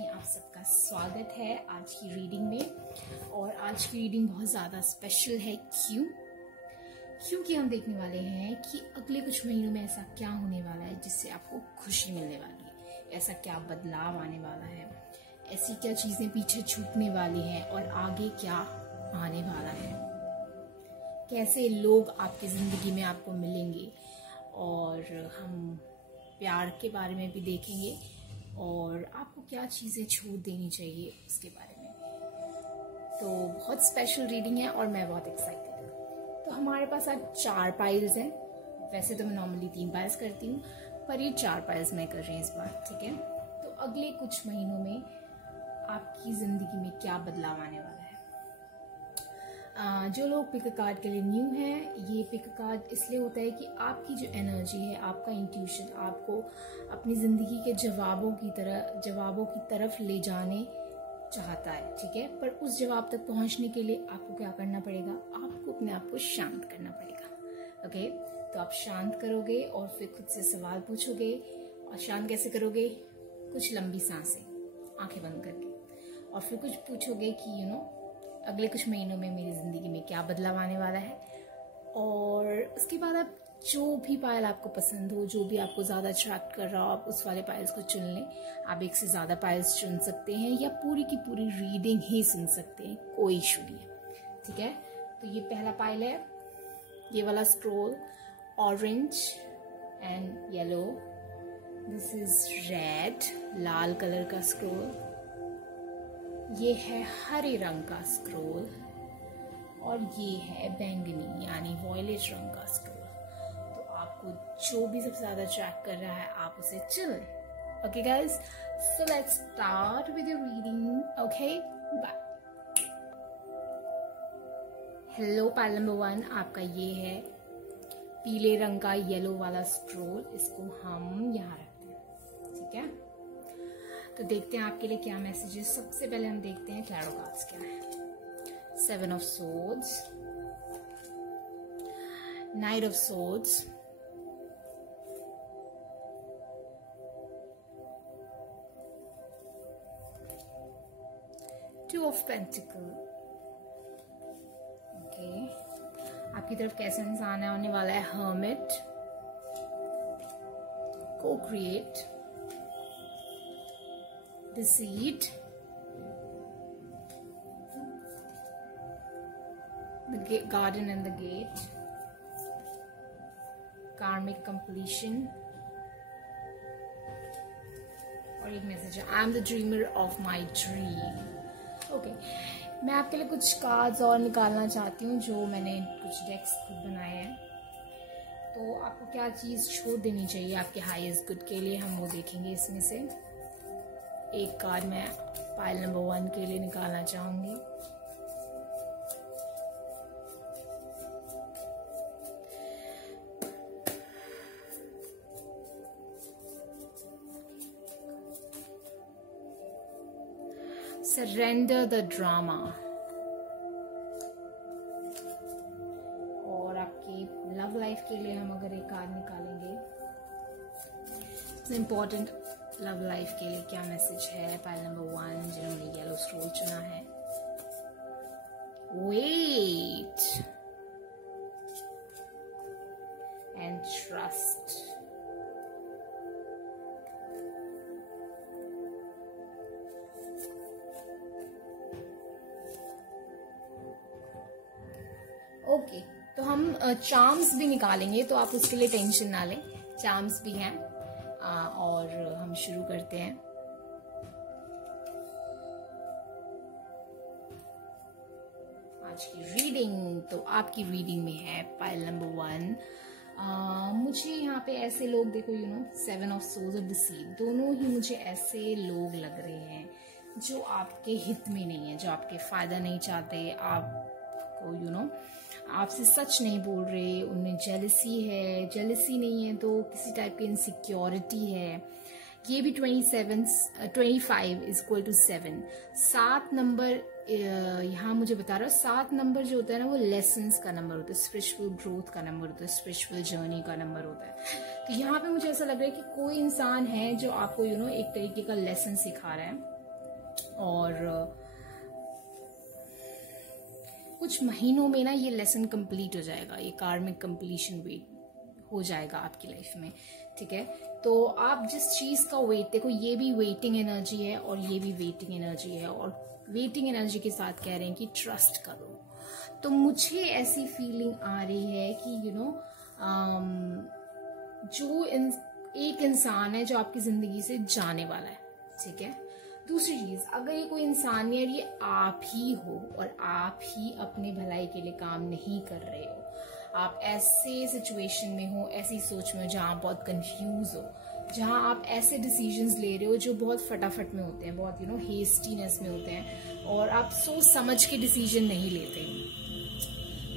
में आप सबका स्वागत है आज की रीडिंग में। और आज की रीडिंग बहुत ज़्यादा स्पेशल है। क्योंकि हम देखने वाले हैं कि अगले कुछ महीनों में ऐसा क्या होने वाला है जिससे आपको खुशी मिलने वाली है, ऐसा क्या बदलाव आने वाला है, ऐसी क्या चीज़ें पीछे छूटने वाली हैं और आगे क्या आने वाला है, कैसे लोग आपकी ज़िंदगी में आपको मिलेंगे। और हम प्यार के बारे में भी देखेंगे और आपको क्या चीज़ें छोड़ देनी चाहिए उसके बारे में। तो बहुत स्पेशल रीडिंग है और मैं बहुत एक्साइटेड हूँ। तो हमारे पास आज 4 पाइल्स हैं। वैसे तो मैं नॉर्मली 3 पाइल्स करती हूँ, पर ये 4 पाइल्स मैं कर रही हूँ इस बार, ठीक है। तो अगले कुछ महीनों में आपकी ज़िंदगी में क्या बदलाव आने वाला है। जो लोग पिक कार्ड के लिए न्यू हैं, ये पिक कार्ड इसलिए होता है कि आपकी जो एनर्जी है, आपका इंट्यूशन आपको अपनी ज़िंदगी के जवाबों की तरफ ले जाने चाहता है, ठीक है। पर उस जवाब तक पहुंचने के लिए आपको क्या करना पड़ेगा, आपको अपने आप को शांत करना पड़ेगा। ओके, तो आप शांत करोगे और फिर खुद से सवाल पूछोगे। और शांत कैसे करोगे, कुछ लंबी सांसें, आंखें बंद करके, और फिर कुछ पूछोगे कि अगले कुछ महीनों में मेरी ज़िंदगी में क्या बदलाव आने वाला है। और उसके बाद आप जो भी पायल आपको पसंद हो, जो भी आपको ज़्यादा अट्रैक्ट कर रहा हो, आप उस वाले पायल्स को चुन लें। आप एक से ज़्यादा पायल्स चुन सकते हैं या पूरी की पूरी रीडिंग ही सुन सकते हैं, कोई इशू नहीं है, ठीक है। तो ये पहला पायल है, ये वाला scroll orange and yellow, this is red, Lal colour का स्क्रोल। ये है हरे रंग का स्क्रोल और ये है बैंगनी यानी वॉयलेट रंग का स्क्रोल। तो आपको जो भी सबसे ज्यादा अट्रैक्ट कर रहा है आप उसे चुनें। Okay guys, so let's start with your reading. Okay, bye. Hello, Payal number 1 आपका ये है पीले रंग का येलो वाला स्क्रोल। इसको हम यहाँ रखते हैं, ठीक है। तो देखते हैं आपके लिए क्या मैसेजेस। सबसे पहले हम देखते हैं टैरो कार्ड्स क्या है। 7 of swords, night of swords, two of pentacle. Okay, आपकी तरफ कैसा इंसान आने वाला है। हर्मिट, को create, deceit, the garden and the gate, karmic completion, और एक मैसेज है I am the dreamer of my dream. Okay, मैं आपके लिए कुछ कार्ड्स और निकालना चाहती हूँ जो मैंने कुछ डेक्स खुद बनाए हैं। तो आपको क्या चीज़ छोड़ देनी चाहिए आपके हाईएस्ट गुड के लिए, हम वो देखेंगे। इसमें से एक कार्ड मैं पायल नंबर 1 के लिए निकालना चाहूंगी। Surrender the drama. और आपकी लव लाइफ के लिए हम अगर एक कार्ड निकालेंगे, इम्पोर्टेंट लव लाइफ के लिए क्या मैसेज है पायल नंबर 1 जिन्होंने येलो स्क्रोल चुना है। Wait and trust. ओके, तो हम चार्म्स भी निकालेंगे, तो आप उसके लिए टेंशन ना लें, चार्म्स भी हैं। और हम शुरू करते हैं। आज की रीडिंग, तो आपकी रीडिंग में है पायल नंबर 1। मुझे यहाँ पे ऐसे लोग देखो, 7 ऑफ सोर्ड्स और डिसीट, दोनों ही मुझे ऐसे लोग लग रहे हैं जो आपके हित में नहीं है, जो आपके फायदा नहीं चाहते, आपको आपसे सच नहीं बोल रहे। उनमें जेलसी है, जेलसी नहीं है तो किसी टाइप की इनसिक्योरिटी है। ये भी 25 इज इक्वल टू 7। 7 नंबर यहाँ मुझे बता रहा है। 7 नंबर जो होता है ना, वो लेसन्स का नंबर होता है, स्पिरिचुअल ग्रोथ का नंबर होता है, स्पिरिचुअल जर्नी का नंबर होता है। तो यहाँ पे मुझे ऐसा लग रहा है कि कोई इंसान है जो आपको एक तरीके का लेसन सिखा रहा है। और कुछ महीनों में ना ये लेसन कंप्लीट हो जाएगा, ये कार्मिक कंप्लीशन वेट हो जाएगा आपकी लाइफ में, ठीक है। तो आप जिस चीज का वेट, देखो ये भी वेटिंग एनर्जी है और ये भी वेटिंग एनर्जी है, और वेटिंग एनर्जी के साथ कह रहे हैं कि ट्रस्ट करो। तो मुझे ऐसी फीलिंग आ रही है कि जो एक इंसान है जो आपकी जिंदगी से जाने वाला है, ठीक है। दूसरी चीज, अगर ये कोई इंसान है और ये आप ही हो और आप ही अपने भलाई के लिए काम नहीं कर रहे हो, आप ऐसे सिचुएशन में हो, ऐसी सोच में हो जहां आप बहुत कंफ्यूज हो, जहां आप ऐसे डिसीजंस ले रहे हो जो बहुत फटाफट में होते हैं, बहुत हेस्टीनेस में होते हैं, और आप सोच समझ के डिसीजन नहीं लेते,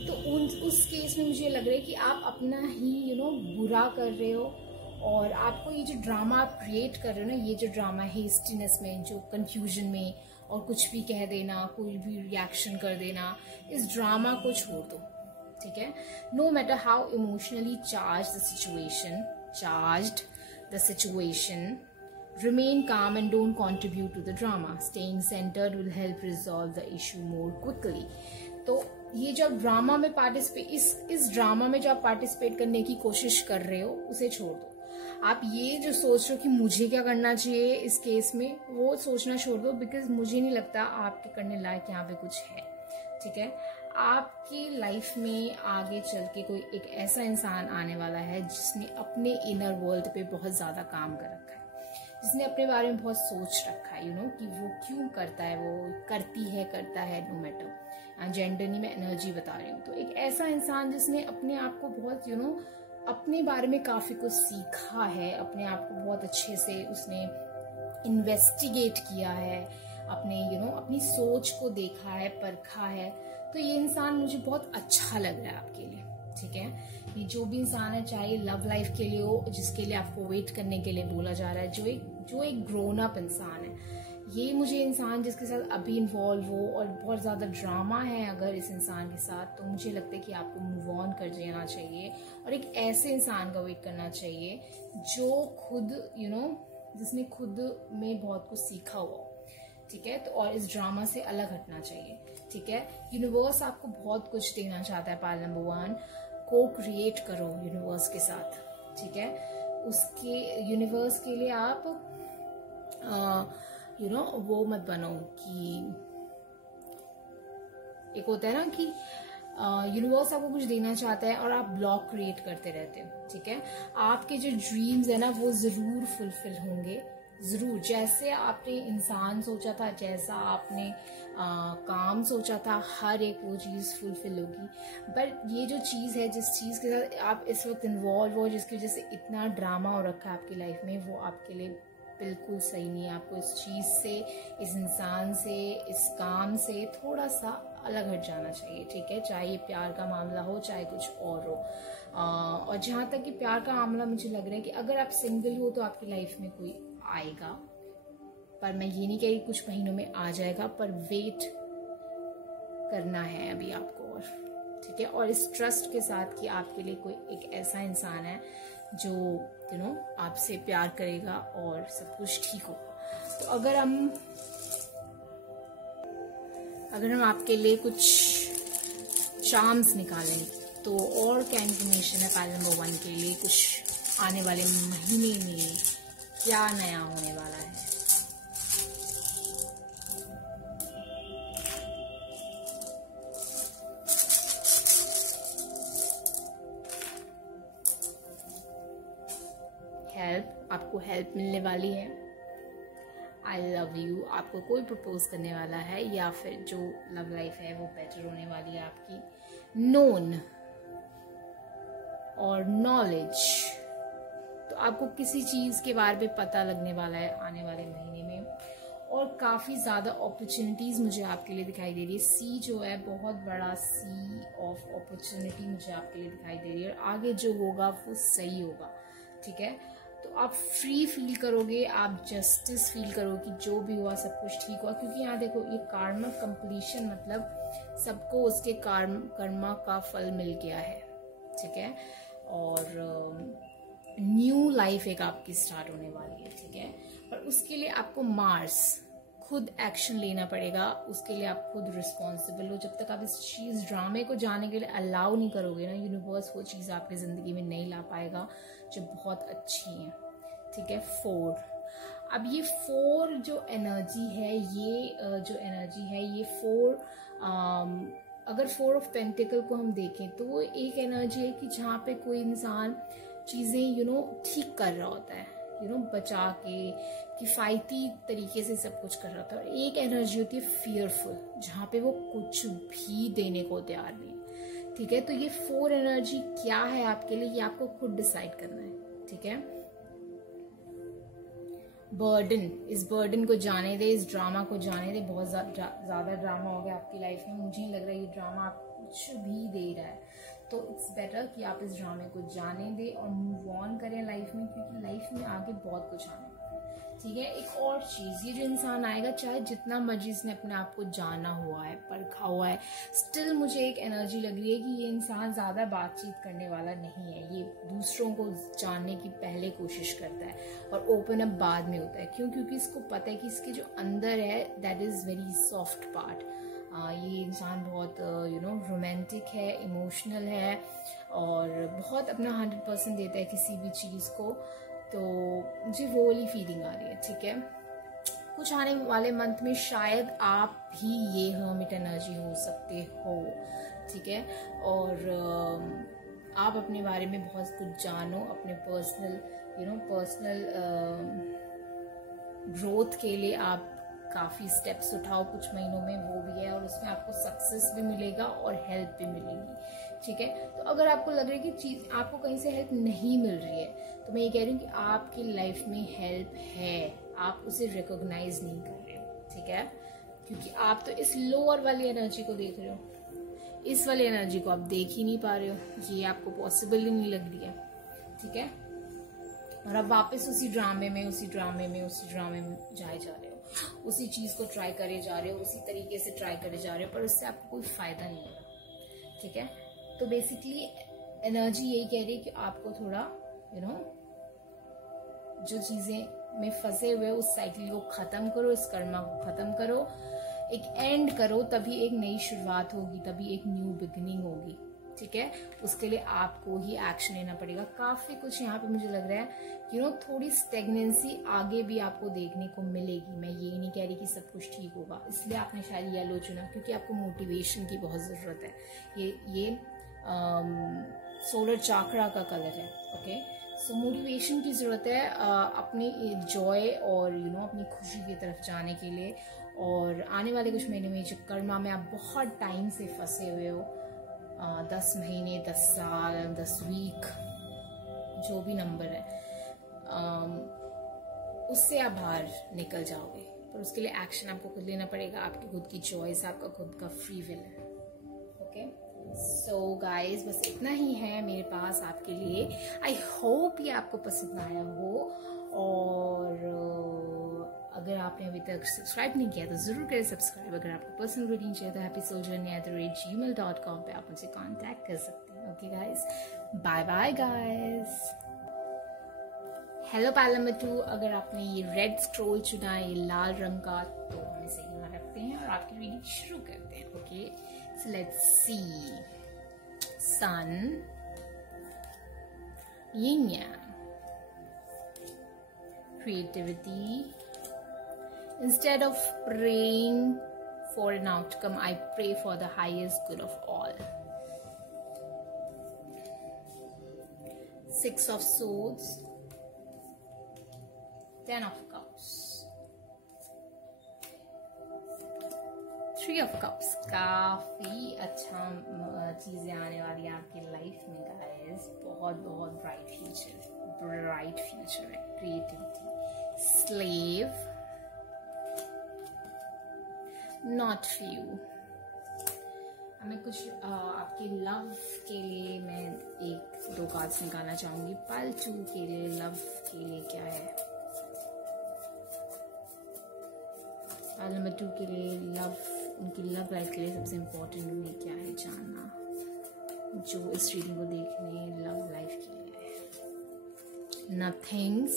तो उस केस में मुझे लग रहा है कि आप अपना ही बुरा कर रहे हो। और आपको ये जो ड्रामा आप क्रिएट कर रहे हो ना, ये जो ड्रामा हेस्टीनेस में, जो कंफ्यूजन में, और कुछ भी कह देना, कोई भी रिएक्शन कर देना, इस ड्रामा को छोड़ दो, ठीक है। No matter how emotionally charged the situation, remain calm and don't contribute to the drama. Staying centered will help resolve the issue more quickly. तो ये जो ड्रामा में इस ड्रामा में जो आप पार्टिसिपेट करने की कोशिश कर रहे हो, उसे छोड़ दो। आप ये जो सोच रहे हो कि मुझे क्या करना चाहिए इस केस में, वो सोचना छोड़ दो, बिकॉज मुझे नहीं लगता आपके करने लायक यहाँ पे कुछ है, ठीक है। आपकी लाइफ में आगे चल के कोई एक ऐसा इंसान आने वाला है जिसने अपने इनर वर्ल्ड पे बहुत ज्यादा काम कर रखा है, जिसने अपने बारे में बहुत सोच रखा है, कि वो क्यों करता है, वो करता है, नो मैटर जेंडर नहीं, मैं एनर्जी बता रही हूँ। तो एक ऐसा इंसान जिसने अपने आप को बहुत अपने बारे में काफी कुछ सीखा है, अपने आप को बहुत अच्छे से उसने इन्वेस्टिगेट किया है, अपने अपनी सोच को देखा है, परखा है। तो ये इंसान मुझे बहुत अच्छा लग रहा है आपके लिए, ठीक है। ये जो भी इंसान है, चाहे लव लाइफ के लिए हो, जिसके लिए आपको वेट करने के लिए बोला जा रहा है, जो एक ग्रोन अप इंसान है, ये मुझे इंसान जिसके साथ अभी इन्वॉल्व हो और बहुत ज्यादा ड्रामा है अगर इस इंसान के साथ, तो मुझे लगता है कि आपको मूव ऑन कर देना चाहिए और एक ऐसे इंसान का वेट करना चाहिए जो खुद जिसने खुद में बहुत कुछ सीखा हुआ, ठीक है। तो और इस ड्रामा से अलग हटना चाहिए, ठीक है। यूनिवर्स आपको बहुत कुछ देना चाहता है। पार्ट नंबर 1, को क्रिएट करो यूनिवर्स के साथ, ठीक है। उसके यूनिवर्स के लिए आप वो मत बनो कि एक होता है ना कि यूनिवर्स आपको कुछ देना चाहता है और आप ब्लॉक क्रिएट करते रहते हो, ठीक है। आपके जो ड्रीम्स है ना, वो जरूर फुलफिल होंगे, जरूर। जैसे आपने इंसान सोचा था, जैसा आपने काम सोचा था, हर एक वो चीज फुलफिल होगी। बट ये जो चीज है, जिस चीज के साथ आप इस वक्त इन्वॉल्व हो, जिसकी वजह से इतना ड्रामा हो रखा है आपकी लाइफ में, वो आपके लिए बिल्कुल सही नहीं है। आपको इस चीज से, इस इंसान से, इस काम से थोड़ा सा अलग हट जाना चाहिए, ठीक है। चाहे ये प्यार का मामला हो, चाहे कुछ और हो। और जहां तक कि प्यार का मामला, मुझे लग रहा है कि अगर आप सिंगल हो तो आपकी लाइफ में कोई आएगा, पर मैं ये नहीं कह रही कुछ महीनों में आ जाएगा, पर वेट करना है अभी आपको, और ठीक है। और इस ट्रस्ट के साथ कि आपके लिए कोई एक ऐसा इंसान है जो आपसे प्यार करेगा और सब कुछ ठीक होगा। तो अगर हम आपके लिए कुछ चार्म्स निकालें, तो और क्या इन्फॉर्मेशन है पाइल नंबर 1 के लिए, कुछ आने वाले महीने में क्या नया होने वाला है। हेल्प, आपको हेल्प मिलने वाली है। आई लव यू, आपको कोई प्रपोज करने वाला है, या फिर जो लव लाइफ है वो बेटर होने वाली है आपकी। नोन और नॉलेज, तो आपको किसी चीज के बारे में पता लगने वाला है आने वाले महीने में, और काफी ज्यादा अपॉर्चुनिटीज मुझे आपके लिए दिखाई दे रही है। सी जो है, बहुत बड़ा सी ऑफ अपॉर्चुनिटी मुझे आपके लिए दिखाई दे रही है, और आगे जो होगा वो सही होगा, ठीक है। तो आप फ्री फील करोगे, आप जस्टिस फील करोगे कि जो भी हुआ सब कुछ ठीक हुआ, क्योंकि यहाँ देखो ये कार्मा कंप्लीशन, मतलब सबको उसके कर्मा का फल मिल गया है, ठीक है। और न्यू लाइफ एक आपकी स्टार्ट होने वाली है, ठीक है। पर उसके लिए आपको मार्स खुद एक्शन लेना पड़ेगा, उसके लिए आप खुद रिस्पॉन्सिबल हो। जब तक आप इस चीज ड्रामे को जाने के लिए अलाउ नहीं करोगे ना, यूनिवर्स वो चीज आपकी जिंदगी में नहीं ला पाएगा जो बहुत अच्छी है। ठीक है। 4, अब ये 4 जो एनर्जी है, ये 4 अगर 4 ऑफ पेंटिकल को हम देखें तो वो एक एनर्जी है कि जहाँ पे कोई इंसान चीजें ठीक कर रहा होता है, बचा के किफायती तरीके से सब कुछ कर रहा था। और एक एनर्जी होती है फियरफुल, जहाँ पे वो कुछ भी देने को तैयार नहीं है। ठीक है। तो ये 4 एनर्जी क्या है आपके लिए, ये आपको खुद डिसाइड करना है। ठीक है। बर्डन, इस बर्डन को जाने दे, इस ड्रामा को जाने दे। बहुत ज्यादा ड्रामा हो गया आपकी लाइफ में, मुझे नहीं लग रहा है ये ड्रामा आपको कुछ भी दे रहा है। तो इट्स बेटर कि आप इस ड्रामे को जाने दें और मूव ऑन करें लाइफ में, क्योंकि लाइफ में आगे बहुत कुछ आने वाला है। ठीक है। एक और चीज, ये जो इंसान आएगा, चाहे जितना मर्जी इसने अपने आप को जाना हुआ है, परखा हुआ है, स्टिल मुझे एक एनर्जी लग रही है कि ये इंसान ज्यादा बातचीत करने वाला नहीं है। ये दूसरों को जानने की पहले कोशिश करता है और ओपन अप बाद में होता है। क्यों? क्योंकि इसको पता है कि इसके जो अंदर है, that is very soft part. ये इंसान बहुत रोमांटिक है, इमोशनल है और बहुत अपना 100% देता है किसी भी चीज को। तो मुझे वो वाली फीलिंग आ रही है। ठीक है। कुछ आने वाले मंथ में शायद आप भी ये हर्मिट एनर्जी हो सकते हो। ठीक है। और आप अपने बारे में बहुत कुछ जानो, अपने पर्सनल ग्रोथ के लिए आप काफी स्टेप्स उठाओ कुछ महीनों में, वो भी है। और उसमें आपको सक्सेस भी मिलेगा और हेल्प भी मिलेगी। ठीक है। तो अगर आपको लग रहा है कि चीज आपको कहीं से हेल्प नहीं मिल रही है, तो मैं ये कह रही हूँ कि आपकी लाइफ में हेल्प है, आप उसे रिकॉग्नाइज नहीं कर रहे हो। ठीक है। क्योंकि आप तो इस लोअर वाली एनर्जी को देख रहे हो, इस वाली एनर्जी को आप देख ही नहीं पा रहे हो, ये आपको पॉसिबल ही नहीं लग रही है। ठीक है। और अब वापस उसी ड्रामे में जाए जा रहे हो, उसी चीज को ट्राई करे जा रहे हो, उसी तरीके से ट्राई करे जा रहे हो, पर उससे आपको कोई फायदा नहीं होगा। ठीक है। तो बेसिकली एनर्जी यही कह रही है कि आपको थोड़ा जो चीजें में फंसे हुए उस साइकिल को खत्म करो, इस कर्मा को खत्म करो, एक एंड करो, तभी एक नई शुरुआत होगी, तभी एक न्यू बिगिनिंग होगी। ठीक है। उसके लिए आपको ही एक्शन लेना पड़ेगा। काफी कुछ यहाँ पे मुझे लग रहा है थोड़ी स्टेगनेंसी आगे भी आपको देखने को मिलेगी। मैं ये नहीं कह रही कि सब कुछ ठीक होगा, इसलिए आपने शायद येलो चुना क्योंकि आपको मोटिवेशन की बहुत जरूरत है। ये सोलर चाकरा का कलर है। ओके। सो मोटिवेशन की जरूरत है अपनी जॉय और अपनी खुशी की तरफ जाने के लिए। और आने वाले कुछ महीने में जो कर्मा में आप बहुत टाइम से फंसे हुए हो, 10 महीने, 10 साल, 10 वीक, जो भी नंबर है, उससे आप बाहर निकल जाओगे। पर उसके लिए एक्शन आपको खुद लेना पड़ेगा, आपकी खुद की चॉइस, आपका खुद का फ्री विल है। ओके। सो गाइज, बस इतना ही है मेरे पास आपके लिए। आई होप ये आपको पसंद आया हो। और अगर आपने अभी तक सब्सक्राइब नहीं किया तो जरूर करें सब्सक्राइब। अगर आपको पर्सनल रीडिंग चाहिए तो happysouljourney@gmail.com पे आप मुझे कांटेक्ट कर सकते हैं। Okay guys, bye bye guys. Hello पाल नंबर 2, अगर आपने ये रेड स्क्रोल चुना है, ये लाल रंग का, तो हम इसे यहाँ रखते हैं और आपकी रीडिंग शुरू करते हैं। Okay. So let's see. Sun, yin yang, creativity. Instead of praying for an outcome, I pray for the highest good of all. 6 of Swords, 10 of Cups, 3 of Cups. काफी अच्छा चीजें आने वाली है आपकी लाइफ में गाइस। बहुत बहुत ब्राइट फ्यूचर है। क्रिएटिविटी। Slave, not few. हमें कुछ आपके लव के लिए मैं 1-2 कार्ड्स निकालना चाहूंगी। पाल 2 के लिए, लव के लिए क्या है? पाल नंबर 2 के लिए लव, उनकी लव लाइफ के लिए सबसे इम्पोर्टेंट उन्हें क्या है जानना, जो इस रीडिंग को देखने लव लाइफ के लिए है। Nothings,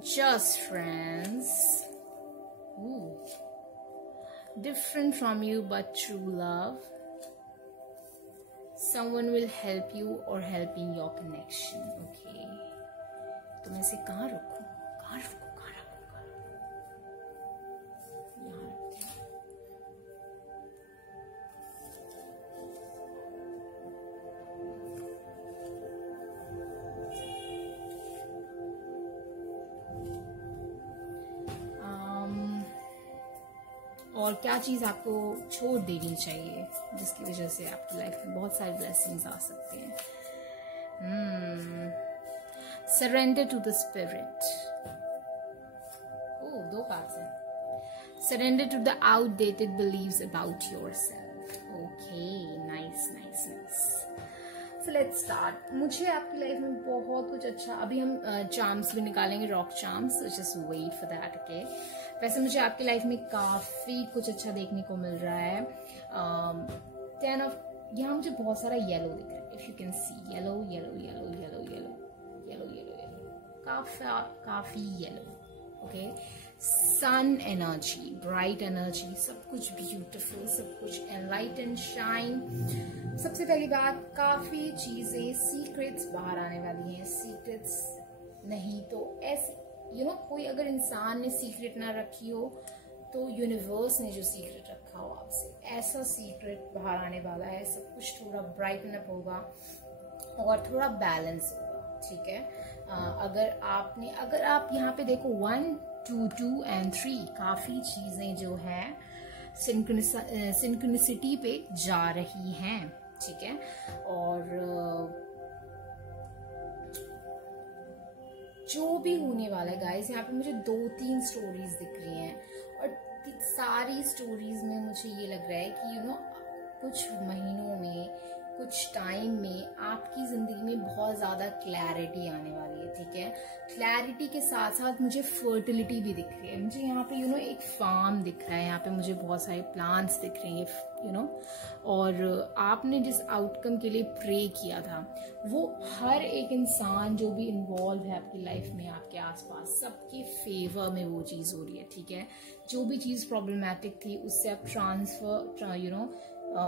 just friends. Ooh. Different from you but true love. Someone will help you or help in your connection. Okay. तो मैं इसे कहाँ रखूँ? कहाँ रखूँ? कहाँ रखूँ? कहाँ रखूँ? यहाँ रखते हैं। और क्या चीज़ आपको छोड़ देनी चाहिए जिसकी वजह से आपकी लाइफ में बहुत सारे ब्लेसिंग्स आ सकते हैं? Surrender to the spirit. Oh, 2 cards हैं। Surrender to the outdated believes about yourself. Okay, nice nice nice. So let's start. मुझे आपकी लाइफ में बहुत कुछ अच्छा, अभी हम चार्म्स भी निकालेंगे, rock charms, just wait for that. Okay, वैसे मुझे आपकी लाइफ में काफी कुछ अच्छा देखने को मिल रहा है। 10 ऑफ, यहाँ मुझे बहुत सारा येलो दिख रहा है, if you can see, yellow yellow yellow yellow yellow yellow yellow yellow, काफी yellow. Okay, sun energy, bright energy, सब कुछ ब्यूटीफुल, सब कुछ एनलाइट एंड शाइन। सबसे पहली बात, काफी चीजें, सीक्रेट्स बाहर आने वाली हैं। सीक्रेट्स नहीं तो ऐसे कोई अगर इंसान ने सीक्रेट ना रखी हो तो यूनिवर्स ने जो सीक्रेट रखा हो आपसे, ऐसा सीक्रेट बाहर आने वाला है। सब कुछ थोड़ा ब्राइटन अप होगा और थोड़ा बैलेंस होगा। ठीक है, अगर आप यहाँ पे देखो 1, 2, 2 and 3, काफी चीजें जो है सिंक्रोनिसिटी पे जा रही हैं। ठीक है, और जो भी होने वाला है गाइस, यहाँ पे मुझे 2-3 स्टोरीज दिख रही हैं और सारी स्टोरीज में मुझे ये लग रहा है कि कुछ महीनों में, कुछ टाइम में आपकी जिंदगी में बहुत ज्यादा क्लैरिटी आने वाली है। ठीक है, क्लैरिटी के साथ साथ मुझे फर्टिलिटी भी दिख रही है। मुझे यहाँ पे एक फार्म दिख रहा है, यहाँ पे मुझे बहुत सारे प्लांट्स दिख रहे हैं और आपने जिस आउटकम के लिए प्रे किया था, वो हर एक इंसान जो भी इन्वॉल्व है आपकी लाइफ में, आपके आसपास, सबके फेवर में वो चीज हो रही है। ठीक है, जो भी चीज प्रॉब्लमैटिक थी उससे आप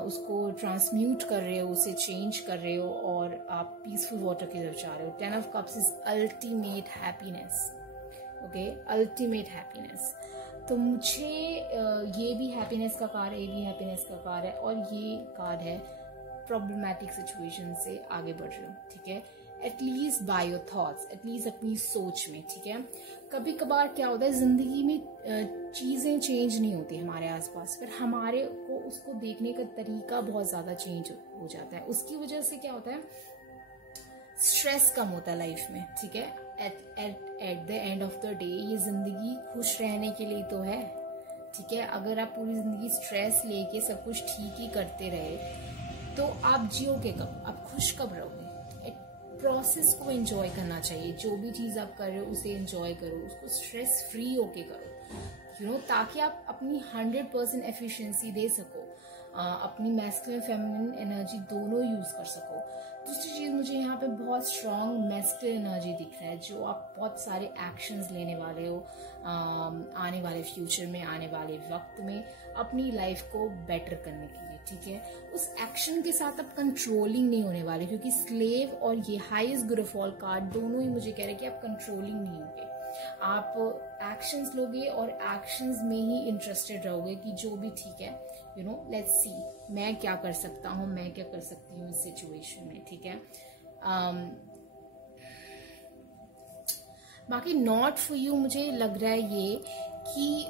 उसको ट्रांसम्यूट कर रहे हो, उसे चेंज कर रहे हो और आप पीसफुल वाटर की तरफ जा रहे हो। 10 of cups is ultimate happiness. Okay, ultimate happiness. तो मुझे ये भी हैप्पीनेस का कार्ड है, ये भी हैप्पीनेस का कार्ड है और ये कार्ड है प्रॉब्लमैटिक सिचुएशन से आगे बढ़ रहे हो। ठीक है, at least by your thoughts, at least अपनी सोच में। ठीक है, कभी कभार क्या होता है जिंदगी में चीजें चेंज नहीं होती हमारे आसपास, फिर हमारे को उसको देखने का तरीका बहुत ज्यादा चेंज हो जाता है। उसकी वजह से क्या होता है, स्ट्रेस कम होता है लाइफ में। ठीक है, at the end of the day ये जिंदगी खुश रहने के लिए तो है। ठीक है, अगर आप पूरी जिंदगी स्ट्रेस लेके सब कुछ ठीक ही करते रहे तो आप जियोगे कब, आप खुश कब रहोगे? प्रोसेस को एंजॉय करना चाहिए। जो भी चीज आप कर रहे हो उसे एंजॉय करो, उसको स्ट्रेस फ्री होके करो, ताकि आप अपनी 100% एफिशिएंसी दे सको, अपनी मैस्कुलिन फेमिनिन एनर्जी दोनों यूज कर सको। दूसरी चीज, मुझे यहाँ पे बहुत स्ट्रांग मैस्कुलिन एनर्जी दिख रहा है, जो आप बहुत सारे एक्शंस लेने वाले हो आने वाले फ्यूचर में, आने वाले वक्त में अपनी लाइफ को बेटर करने के लिए। ठीक है, उस एक्शन के साथ आप कंट्रोलिंग नहीं होने वाले, क्योंकि स्लेव और ये highest good of all card दोनों ही मुझे कह रहे हैं कि आप कंट्रोलिंग नहीं होगे। आप एक्शंस लोगे और एक्शंस में ही इंटरेस्टेड रहोगे कि जो भी ठीक है, लेट्स सी मैं क्या कर सकता हूँ, मैं क्या कर सकती हूँ इस सिचुएशन में। ठीक है, बाकी नॉट फॉर यू, मुझे लग रहा है ये कि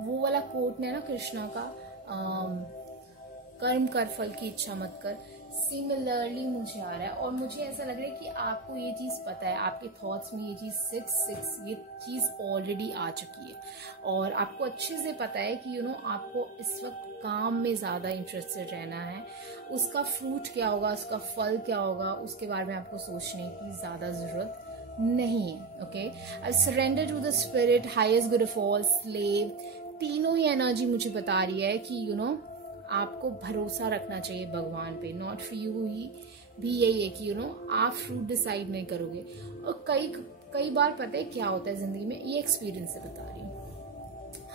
वो वाला कोट है ना कृष्णा का, कर्म कर फल की इच्छा मत कर, सिमिलरली मुझे आ रहा है। और मुझे ऐसा लग रहा है कि आपको ये चीज पता है, आपके थॉट्स में ये चीज 6 ये चीज ऑलरेडी आ चुकी है और आपको अच्छे से पता है कि आपको इस वक्त काम में ज्यादा इंटरेस्टेड रहना है। उसका फ्रूट क्या होगा, उसका फल क्या होगा, उसके बारे में आपको सोचने की ज्यादा जरूरत नहीं है। Okay, I surrender to the spirit, highest good of all, slave, तीनों ही एनर्जी मुझे बता रही है कि आपको भरोसा रखना चाहिए भगवान पे। नॉट फॉर यू ही भी यही है कि आप फ्रूट डिसाइड नहीं करोगे। और कई बार पता है क्या होता है जिंदगी में, ये एक्सपीरियंस से बता रही हूँ,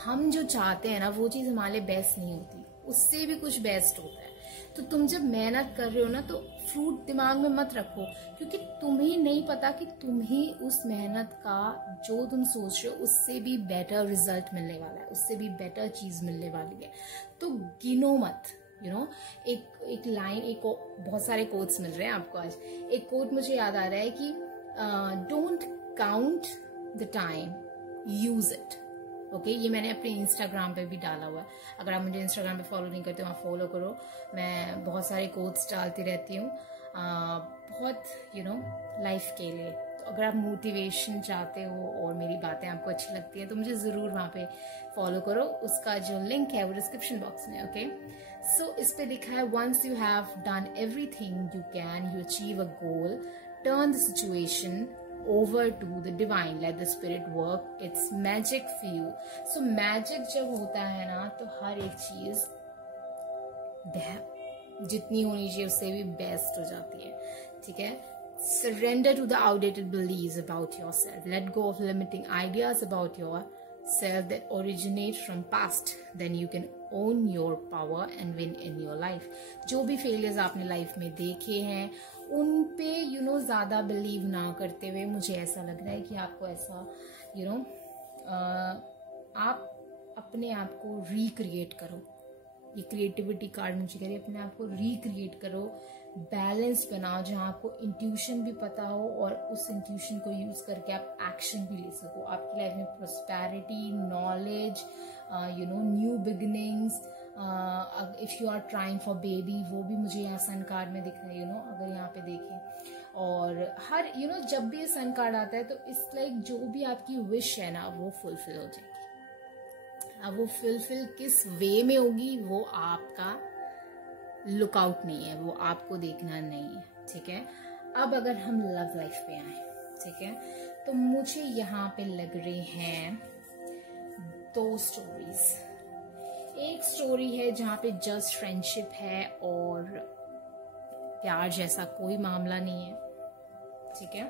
हम जो चाहते हैं ना वो चीज हमारे लिए बेस्ट नहीं होती, उससे भी कुछ बेस्ट होता है। तो तुम जब मेहनत कर रहे हो ना तो फ्रूट दिमाग में मत रखो, क्योंकि तुम्हें नहीं पता कि तुम्हें उस मेहनत का जो तुम सोच रहे हो उससे भी बेटर रिजल्ट मिलने वाला है, उससे भी बेटर चीज मिलने वाली है। तो गिनो मत, एक लाइन, बहुत सारे कोट्स मिल रहे हैं आपको आज। एक कोट मुझे याद आ रहा है कि don't count the time, use it. Okay, ये मैंने अपने इंस्टाग्राम पे भी डाला हुआ है। अगर आप मुझे इंस्टाग्राम पे फॉलो नहीं करते हो, आप फॉलो करो। मैं बहुत सारे कोट्स डालती रहती हूँ, बहुत लाइफ के लिए। तो अगर आप मोटिवेशन चाहते हो और मेरी बातें आपको अच्छी लगती है तो मुझे ज़रूर वहाँ पे फॉलो करो। उसका जो लिंक है वो डिस्क्रिप्शन बॉक्स में। ओके, सो इस पे लिखा है, once you have done everything you can, you achieve a goal, turn the situation over to the divine, let the spirit work its magic for you. So magic जब होता है ना तो हर एक चीज जितनी होनी चाहिए उससे भी बेस्ट हो जाती है। ठीक है, surrender to the outdated beliefs about yourself, let go of limiting ideas about yourself that originate from past, then you can own your power and win in your life. जो भी फेलियर्स आपने life में देखे हैं उन पे ज्यादा believe ना करते हुए, मुझे ऐसा लग रहा है कि आपको ऐसा आप अपने आप को रिक्रिएट करो। ये क्रिएटिविटी कार्ड मुझे कह रही है, अपने आप को रिक्रिएट करो, बैलेंस बनाओ जहाँ आपको इंट्यूशन भी पता हो और उस इंट्यूशन को यूज करके आप एक्शन भी ले सको। आपकी लाइफ में prosperity, knowledge, new beginnings, if you are trying for baby, वो भी मुझे यहाँ सन कार्ड में दिख रहा है। अगर यहाँ पे देखें, और हर जब भी सन कार्ड आता है तो इस लाइक जो भी आपकी विश है ना वो फुलफिल हो जाएगी। अब वो फुलफिल किस वे में होगी वो आपका लुकआउट नहीं है, वो आपको देखना नहीं है। ठीक है, अब अगर हम लव लाइफ पे आए, ठीक है, तो मुझे यहाँ पे लग रहे हैं 2 स्टोरीज। एक स्टोरी है जहाँ पे जस्ट फ्रेंडशिप है और प्यार जैसा कोई मामला नहीं है। ठीक है,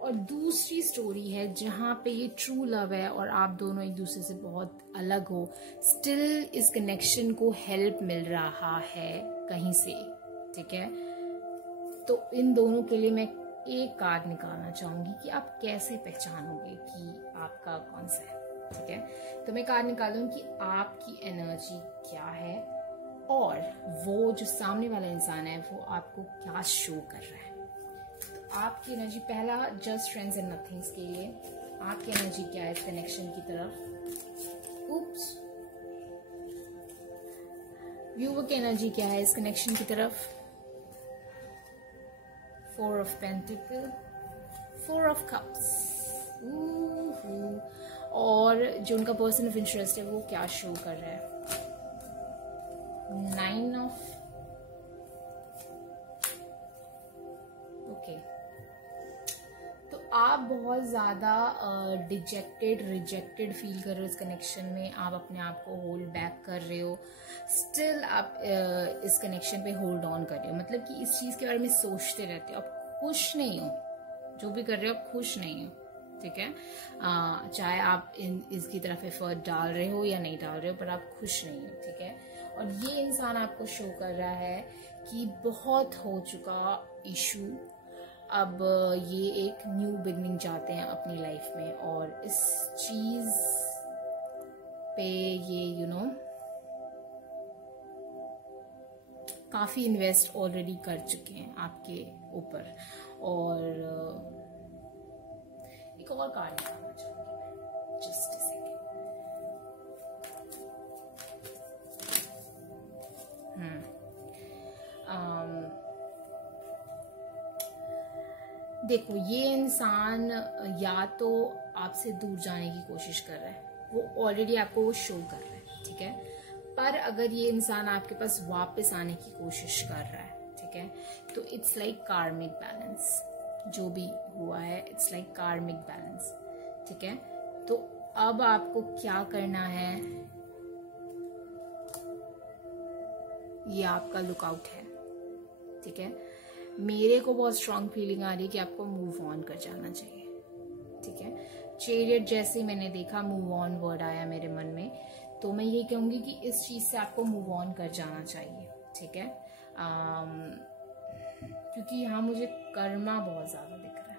और दूसरी स्टोरी है जहाँ पे ये ट्रू लव है और आप दोनों एक दूसरे से बहुत अलग हो, स्टिल इस कनेक्शन को हेल्प मिल रहा है कहीं से। ठीक है, तो इन दोनों के लिए मैं एक कार्ड निकालना चाहूंगी कि आप कैसे पहचानोगे कि आपका कौन सा है। ठीक है, तो मैं कार्ड निकालूं कि आपकी एनर्जी क्या है और वो जो सामने वाला इंसान है वो आपको क्या शो कर रहा है। तो आपकी एनर्जी, पहला जस्ट फ्रेंड्स एंड नथिंग्स के लिए आपकी एनर्जी क्या है इस कनेक्शन की तरफ। उप्स, व्यूअर की एनर्जी क्या है इस कनेक्शन की तरफ। 4 ऑफ पेंटिकल, 4 ऑफ कप्स, और जो उनका पर्सन ऑफ इंटरेस्ट है वो क्या शो कर रहा है। 9 ऑफ, ओके, तो आप बहुत ज्यादा डिजेक्टेड, रिजेक्टेड फील कर रहे हो इस कनेक्शन में। आप अपने आप को होल्ड बैक कर रहे हो, स्टिल आप इस कनेक्शन पे होल्ड ऑन कर रहे हो, मतलब कि इस चीज के बारे में सोचते रहते हो। आप खुश नहीं हो, जो भी कर रहे हो आप खुश नहीं हो। ठीक है, चाहे आप इसकी तरफ एफर्ट डाल रहे हो या नहीं डाल रहे हो, पर आप खुश नहीं हो। ठीक है, और ये इंसान आपको शो कर रहा है कि बहुत हो चुका इशू, अब ये एक न्यू बिगनिंग चाहते हैं अपनी लाइफ में, और इस चीज पे ये काफी इन्वेस्ट ऑलरेडी कर चुके हैं आपके ऊपर। और एक और कार्ड निकालना चाहूंगी मैं, जस्ट अ सेकेंड। देखो, ये इंसान या तो आपसे दूर जाने की कोशिश कर रहा है, वो ऑलरेडी आपको वो शो कर रहा है। ठीक है, पर अगर ये इंसान आपके पास वापस आने की कोशिश कर रहा है, ठीक है, तो इट्स लाइक कार्मिक बैलेंस। जो भी हुआ है इट्स लाइक कार्मिक बैलेंस। ठीक है, तो अब आपको क्या करना है, ये आपका लुकआउट है। ठीक है, मेरे को बहुत स्ट्रांग फीलिंग आ रही है कि आपको मूव ऑन कर जाना चाहिए, ठीक है। चैरियट जैसे ही मैंने देखा मूव ऑन वर्ड आया मेरे मन में, तो मैं ये कहूंगी कि इस चीज से आपको मूव ऑन कर जाना चाहिए, ठीक है। क्योंकि यहाँ मुझे कर्मा बहुत ज्यादा दिख रहा है।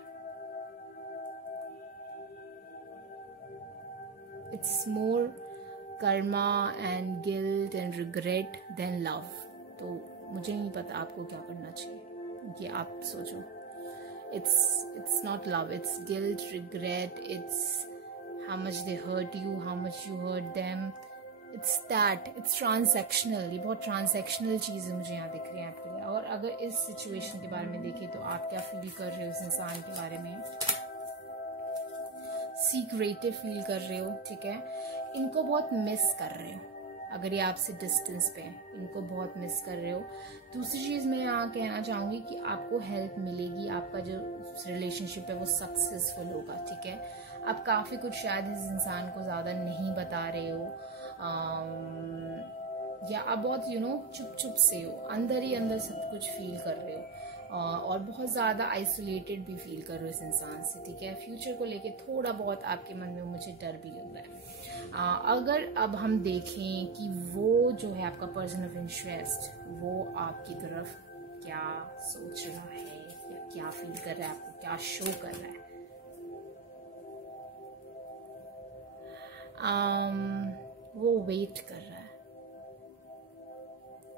It's more karma and guilt and regret then love. तो मुझे नहीं पता आपको क्या करना चाहिए, ये आप सोचो। It's not love, it's guilt, regret, it's how much they hurt you, how much you hurt them. It's transactional। ये बहुत ट्रांसैक्शनल चीजें मुझे यहाँ दिख रही है आपके लिए। और अगर इस सिचुएशन के बारे में देखें तो आप क्या फील कर रहे हो इस इंसान के बारे में, सीक्रेटिव फील कर रहे हो, ठीक है। इनको बहुत मिस कर रहे हो, अगर ये आपसे डिस्टेंस पे है, इनको बहुत मिस कर रहे हो। दूसरी चीज मैं यहाँ कहना चाहूंगी कि आपको हेल्प मिलेगी, आपका जो रिलेशनशिप है वो सक्सेसफुल होगा, ठीक है। आप काफी कुछ शायद इस इंसान को ज्यादा नहीं बता रहे हो, या आप बहुत चुप चुप से हो, अंदर ही अंदर सब कुछ फील कर रहे हो, और बहुत ज्यादा आइसोलेटेड भी फील कर रहे हो इस इंसान से, ठीक है। फ्यूचर को लेके थोड़ा बहुत आपके मन में मुझे डर भी लग रहा है। अगर अब हम देखें कि वो जो है आपका पर्सन ऑफ इंटरेस्ट, वो आपकी तरफ क्या सोच रहा है या क्या फील कर रहा है, आपको क्या शो कर रहा है। वो वेट कर रहा है,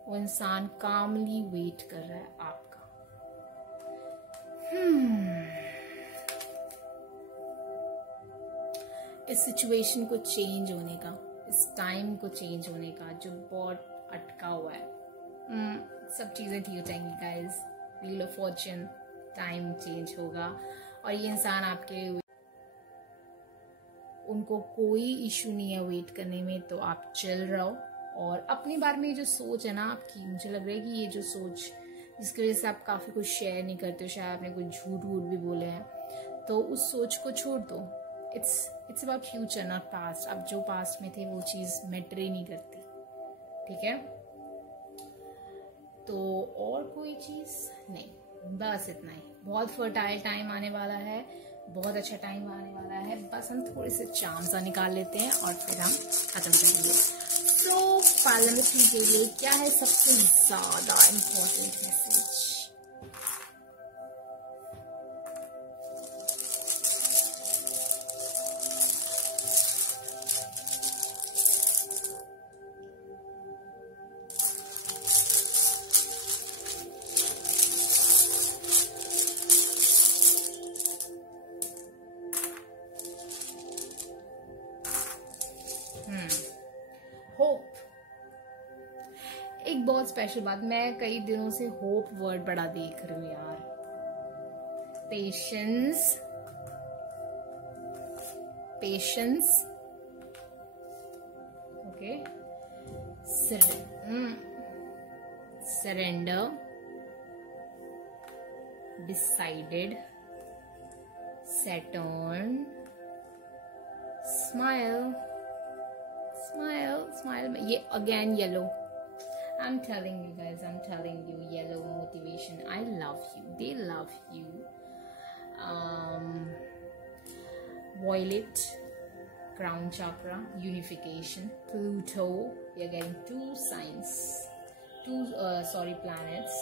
वो इंसान कामली वेट कर रहा है आपका। इस सिचुएशन को चेंज होने का, इस टाइम को चेंज होने का जो बहुत अटका हुआ है, सब चीजें ठीक हो जाएंगी guys. Wheel of Fortune, time change होगा और ये इंसान आपके, उनको कोई इशू नहीं है वेट करने में, तो आप चल रहो। और अपने बारे में जो सोच है ना आपकी, मुझे लग रहा है कि ये जो सोच जिसकी वजह से आप काफी कुछ शेयर नहीं करते हो, शायद आपने कुछ झूठ वूठ भी बोले हैं, तो उस सोच को छोड़ दो। It's about future not past. अब जो पास्ट में थे वो चीज मैटर ही नहीं करती, ठीक है। तो और कोई चीज नहीं, बस इतना ही। बहुत फर्टाइल टाइम आने वाला है, बहुत अच्छा टाइम आने वाला है, बस हम थोड़े से चांस निकाल लेते हैं और फिर हम खत्म करेंगे। तो पार्लियामेंट्री के लिए क्या है सबसे ज्यादा इम्पोर्टेंट मैसेज? होप। एक बहुत स्पेशल बात, मैं कई दिनों से होप वर्ड बड़ा देख रही हूँ यार। Patience, patience, okay, surrender, decided, Saturn, smile, smile, smile. ये again yellow. I'm telling you guys, I'm telling you, yellow motivation. I love you. They love you. Violet, crown chakra, unification. Pluto. You're getting two signs, planets.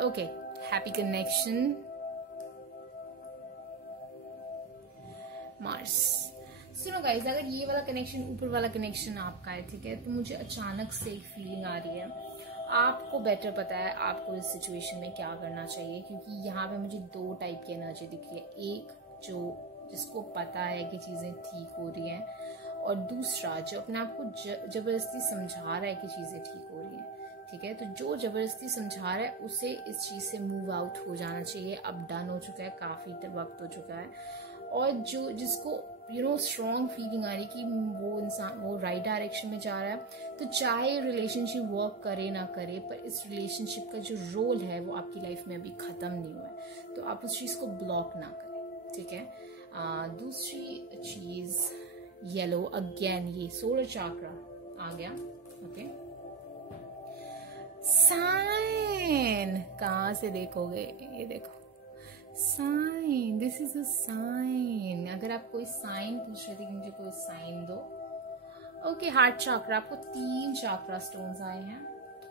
Okay, happy connection. Mars. सुनो guys, अगर ये वाला connection, ऊपर वाला connection आपका है, ठीक है, तो मुझे अचानक से एक फीलिंग आ रही है, आपको बेटर पता है आपको इस सिचुएशन में क्या करना चाहिए, क्योंकि यहाँ पे मुझे दो टाइप की एनर्जी दिख रही है। एक जिसको पता है कि चीजें ठीक हो रही हैं, और दूसरा जो अपने आप को जबरदस्ती समझा रहा है कि चीजें ठीक हो रही हैं, ठीक है। तो जो जबरदस्ती समझा रहा है उसे इस चीज से मूव आउट हो जाना चाहिए। अब डन हो चुका है, काफी वक्त हो चुका है। और जिसको स्ट्रॉन्ग फीलिंग आ रही कि वो इंसान वो राइट डायरेक्शन में जा रहा है, तो चाहे रिलेशनशिप वर्क करे ना करे, पर इस रिलेशनशिप का जो रोल है वो आपकी लाइफ में अभी खत्म नहीं हुआ है, तो आप उस चीज को ब्लॉक ना करें, ठीक है। दूसरी चीज येलो, अगेन ये सोलर चाक्रा आ गया, ओके। साइन कहाँ से देखोगे, ये देखो sign, this is a sign. अगर आप कोई साइन पूछ रहे थे कि मुझे कोई साइन दो, ओके हार्ट चक्र, आपको 3 चक्रा स्टोन्स आए हैं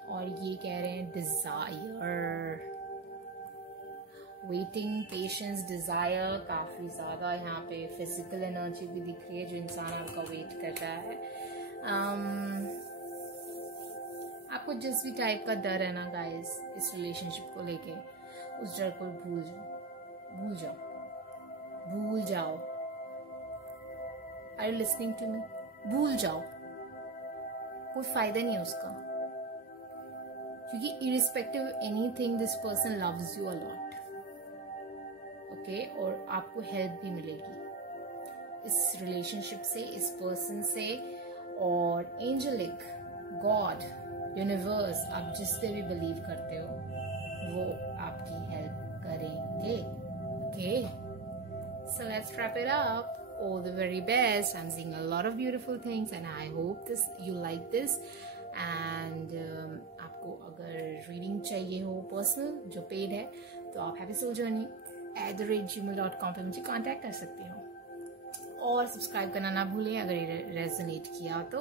और ये कह रहे हैं डिजायर, वेटिंग, पेशेंस, डिजायर काफी ज्यादा यहाँ पे फिजिकल एनर्जी भी दिख रही है जो इंसान आपका वेट कर रहा है। आपको जिस भी टाइप का डर है ना गाइस इस रिलेशनशिप को लेके, उस डर को भूल जाओ, भूल जाओ, भूल जाओ। Are you listening to me? भूल जाओ, कोई फायदा नहीं है उसका, क्योंकि irrespective of anything this person loves you a lot, okay, और आपको हेल्प भी मिलेगी इस रिलेशनशिप से, इस पर्सन से, और एंजेलिक, गॉड, यूनिवर्स, आप जिस पे भी बिलीव करते हो वो आपकी हेल्प करेंगे, okay. So let's wrap it up. All the very best. I'm seeing a lot of beautiful things and I hope you like this. And आपको अगर रीडिंग चाहिए हो पर्सनल जो पेड है तो आप happysouljourney@gmail.com पे मुझे कांटेक्ट कर सकते हो, और सब्सक्राइब करना ना भूलें अगर ये रेजोनेट किया तो,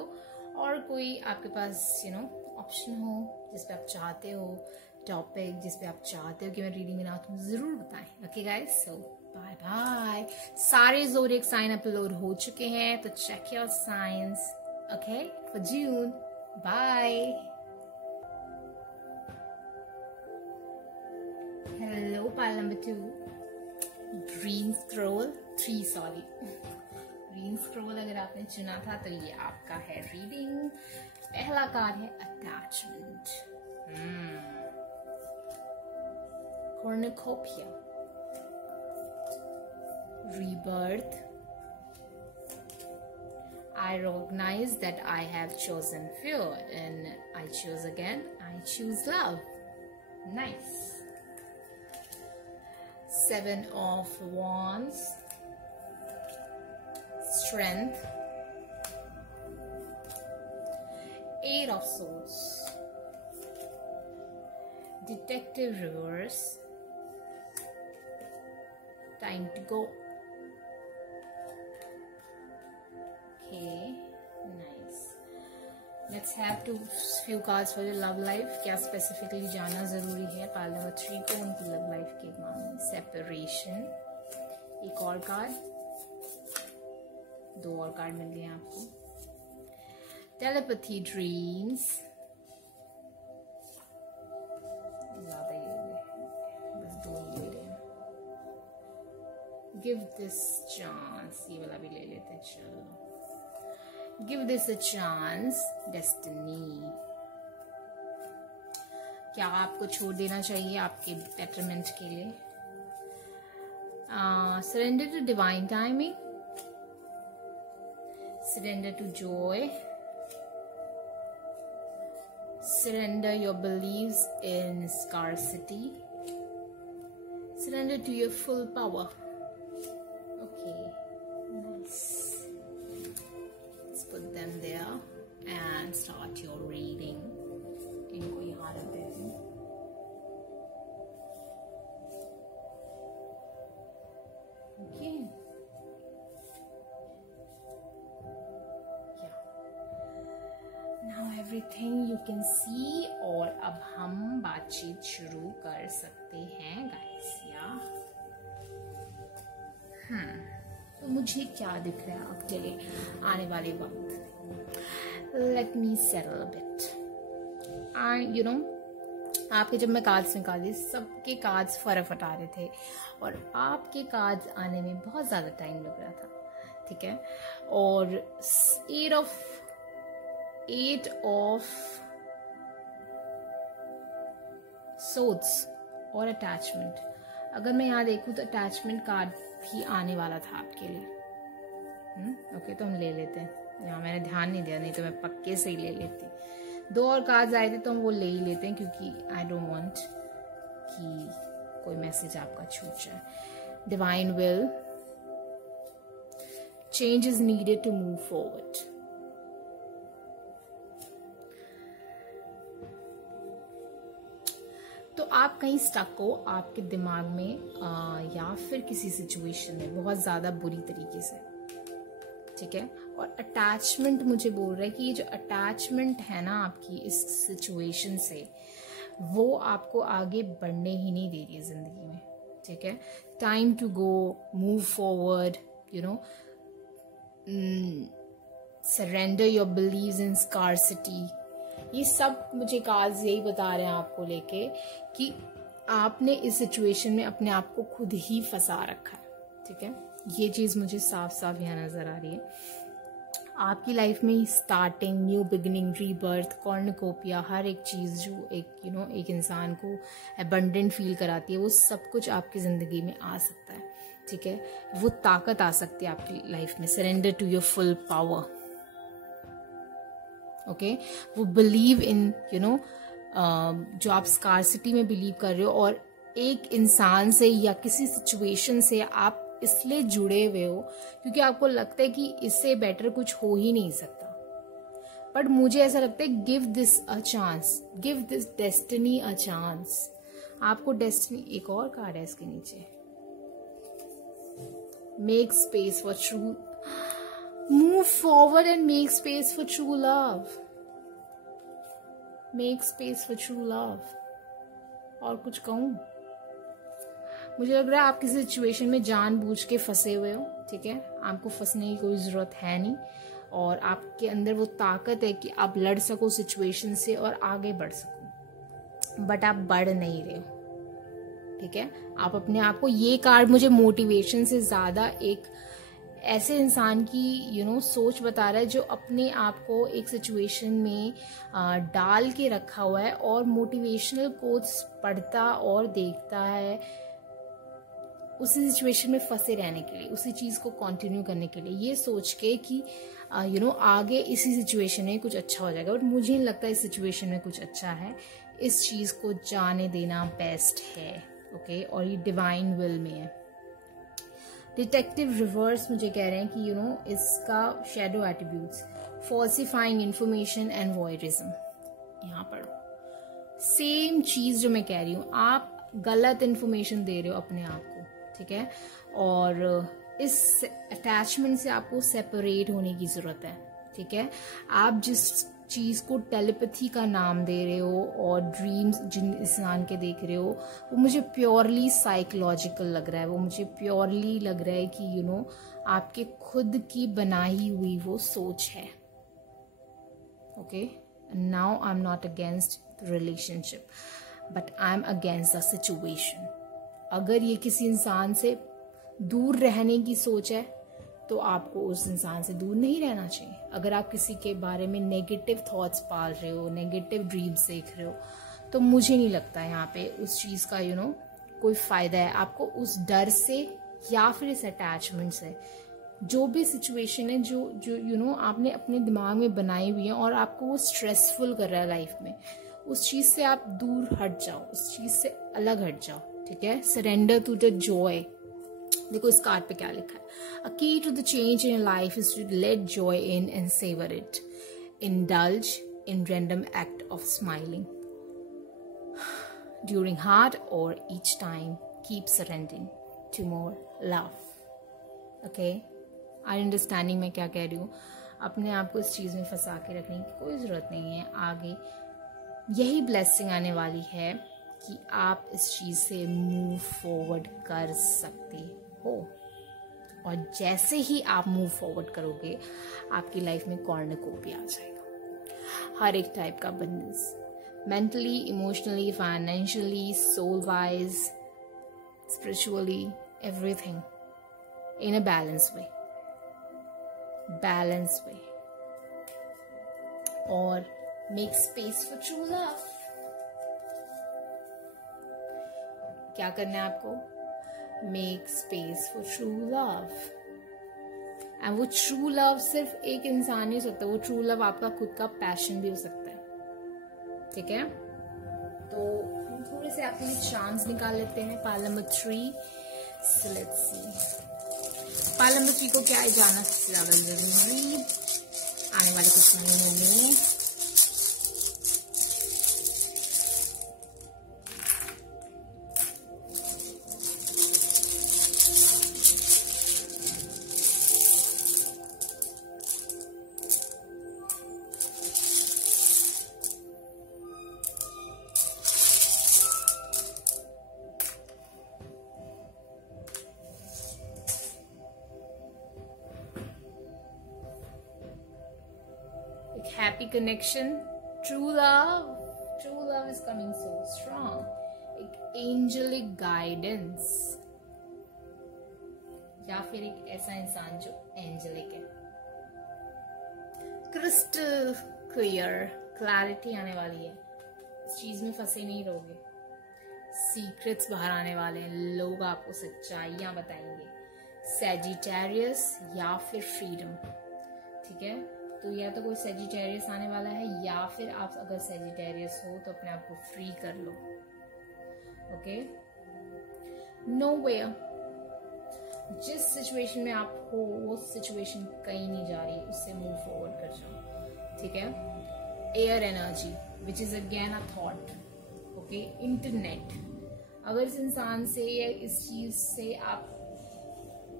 और कोई आपके पास ऑप्शन हो जिस पे आप चाहते हो, टॉपिक जिस पे आप चाहते हो कि मैं रीडिंग बनाऊं तो जरूर बताएं, okay guys. So bye bye. सारे ज़ोडिएक साइन अपलोड हो चुके हैं तो check your signs, okay, for June. Bye. Hello Pal number 2, green scroll 3, sorry green scroll अगर आपने चुना था तो ये आपका है रीडिंग। पहला कार्ड है attachment, cornucopia, rebirth, I recognize that I have chosen fear and I choose again, I choose love, nice. 7 of Wands, strength, 8 of Swords, detective reverse, time to go, okay, nice. Let's have few cards for your love life. क्या specifically जानना जरूरी है पाल number 3 को उनकी love life के मामले में? Separation, एक और कार्ड, 2 और कार्ड मिल गए आपको। टेलीपैथी, ड्रीम्स, ज्यादा ही हो गए, बस 2 ही ले रहे हैं। गिव दिस चांस, ये वाला भी ले लेते हैं, चलो। Give this a chance, destiny, क्या आपको छोड़ देना चाहिए आपके बेटरमेंट के लिए? Surrender to divine timing, surrender to joy, surrender your beliefs in scarcity, surrender to your full power, okay, nice. Let's put them there and start your reading. इनको यहाँ रख देते हैं। Okay. Now everything you can see, और अब हम बातचीत शुरू कर सकते हैं गाइस, या तो मुझे क्या दिख रहा है आपके लिए आने वाले वक्त? Let me settle a bit. आपके जब मैं कार्ड्स निकाली, सबके कार्ड्स फटाफट आ रहे थे और आपके कार्ड्स आने में बहुत ज्यादा टाइम लग रहा था, ठीक है। और 8 of Swords और अटैचमेंट, अगर मैं यहाँ देखूँ तो अटैचमेंट कार्ड भी आने वाला था आपके लिए। ओके, तो हम ले लेते हैं। यहाँ मैंने ध्यान नहीं दिया, नहीं तो मैं पक्के से ही ले लेती। 2 और कार्ड्स आए थे तो हम वो ले ही लेते हैं, क्योंकि आई डोंट वांट कि कोई मैसेज आपका छूट जाए। Divine will, change is needed to move forward. आप कहीं स्टक हो आपके दिमाग में या फिर किसी सिचुएशन में बहुत ज्यादा बुरी तरीके से, ठीक है। और अटैचमेंट मुझे बोल रहा है कि ये जो अटैचमेंट है ना आपकी इस सिचुएशन से, वो आपको आगे बढ़ने ही नहीं दे रही है जिंदगी में, ठीक है। Time to go, move forward, you know, surrender your beliefs in scarcity. ये सब मुझे कार्ड्स यही बता रहे हैं आपको लेके कि आपने इस सिचुएशन में अपने आप को खुद ही फंसा रखा है, ठीक है। ये चीज मुझे साफ साफ यहाँ नजर आ रही है। आपकी लाइफ में स्टार्टिंग, न्यू बिगिनिंग, रीबर्थ, कॉर्नकोपिया, हर एक चीज जो एक इंसान को एबंडेंट फील कराती है, वो सब कुछ आपकी जिंदगी में आ सकता है, ठीक है। वो ताकत आ सकती है आपकी लाइफ में, surrender to your full power, okay. वो बिलीव इन जो आप स्कार्सिटी में बिलीव कर रहे हो, और एक इंसान से या किसी सिचुएशन से आप इसलिए जुड़े हुए हो क्योंकि आपको लगता है कि इससे बेटर कुछ हो ही नहीं सकता। बट मुझे ऐसा लगता है give this a chance, give this destiny a chance. आपको डेस्टिनी, एक और कार्ड है इसके नीचे, make space for true, move forward and make space for true love, make space for true love. और कुछ कहूं? मुझे लग रहा है आप किसी सिचुएशन में जानबूझ के फंसे हुए हो, ठीक है। आपको फंसने की कोई जरूरत है नहीं, और आपके अंदर वो ताकत है कि आप लड़ सको सिचुएशन से और आगे बढ़ सको, बट आप बढ़ नहीं रहे हो, ठीक है। आप अपने आप को, ये कार्ड मुझे मोटिवेशन से ज्यादा एक ऐसे इंसान की सोच बता रहा है जो अपने आप को एक सिचुएशन में डाल के रखा हुआ है और मोटिवेशनल कोट्स पढ़ता और देखता है उसी सिचुएशन में फंसे रहने के लिए, उसी चीज को कंटिन्यू करने के लिए, ये सोच के कि आगे इसी सिचुएशन में कुछ अच्छा हो जाएगा। बट मुझे नहीं लगता इस सिचुएशन में कुछ अच्छा है, इस चीज को जाने देना बेस्ट है, ओके। और ये डिवाइन विल में है। डिटेक्टिव रिवर्स मुझे कह रहे हैं कि इसका shadow attributes, फॉल्सिफाइंग information and voyeurism. यहाँ पढ़ो, सेम चीज जो मैं कह रही हूँ, आप गलत इंफॉर्मेशन दे रहे हो अपने आप को, ठीक है। और इस अटैचमेंट से आपको सेपरेट होने की जरूरत है, ठीक है। आप जिस चीज को टेलीपैथी का नाम दे रहे हो और ड्रीम्स जिन इंसान के देख रहे हो, वो मुझे प्योरली साइकोलॉजिकल लग रहा है, वो मुझे प्योरली लग रहा है कि आपके खुद की बनाई हुई वो सोच है, okay. Now I am not against the relationship, but I am against the situation. अगर ये किसी इंसान से दूर रहने की सोच है तो आपको उस इंसान से दूर नहीं रहना चाहिए। अगर आप किसी के बारे में नेगेटिव थॉट्स पाल रहे हो, नेगेटिव ड्रीम्स देख रहे हो, तो मुझे नहीं लगता यहाँ पे उस चीज का कोई फायदा है। आपको उस डर से या फिर इस अटैचमेंट से, जो भी सिचुएशन है जो आपने अपने दिमाग में बनाई हुई है और आपको वो स्ट्रेसफुल कर रहा है लाइफ में, उस चीज से आप दूर हट जाओ, उस चीज से अलग हट जाओ, ठीक है। Surrender to the joy. देखो इस कार्ड पे क्या लिखा है, a key to the change in life is to let joy in and savour it, indulge in random act of smiling during hard और each time keep surrendering to more love, okay. I understanding मैं क्या कह रही हूँ, अपने आप को इस चीज में फंसा के रखने की कोई जरूरत नहीं है। आगे यही ब्लेसिंग आने वाली है कि आप इस चीज से मूव फॉरवर्ड कर सकते हो, और जैसे ही आप मूव फॉरवर्ड करोगे आपकी लाइफ में कॉर्नकोपिया आ जाएगा, हर एक टाइप का abundance, mentally, emotionally, financially, soul wise, spiritually, everything in a balance way, और make space for true love. क्या करना है आपको? Make space for true love. And वो ट्रू लव सिर्फ एक इंसान नहीं हो सकता, वो ट्रू लव आपका खुद का पैशन भी हो सकता है, ठीक है। तो हम थोड़े से आपके लिए चांस निकाल लेते हैं। Pile number 3, let's see pile number 3 को क्या है जानना सबसे ज्यादा जरूरी आने वाले कुछ महीनों में। happy connection, true love is coming so strong. एक angelic guidance, या फिर एक ऐसा इंसान जो एंजेलिक है. क्रिस्टल क्लियर क्लैरिटी आने वाली है. इस चीज में फंसे नहीं रहोगे. सीक्रेट्स बाहर आने वाले हैं. लोग आपको सच्चाइयां बताएंगे. सैजिटेरियस या फिर फ्रीडम. ठीक है, तो या तो कोई सैजिटेरियस आने वाला है, या फिर आप अगर सैजिटेरियस हो तो अपने आप को फ्री कर लो. Okay, nowhere. जिस सिचुएशन में आप हो वो सिचुएशन कहीं नहीं जा रही, उससे मूव फॉरवर्ड कर जाओ. ठीक है. Air energy which is again a thought. Okay, internet. अगर इस इंसान से या इस चीज से आप,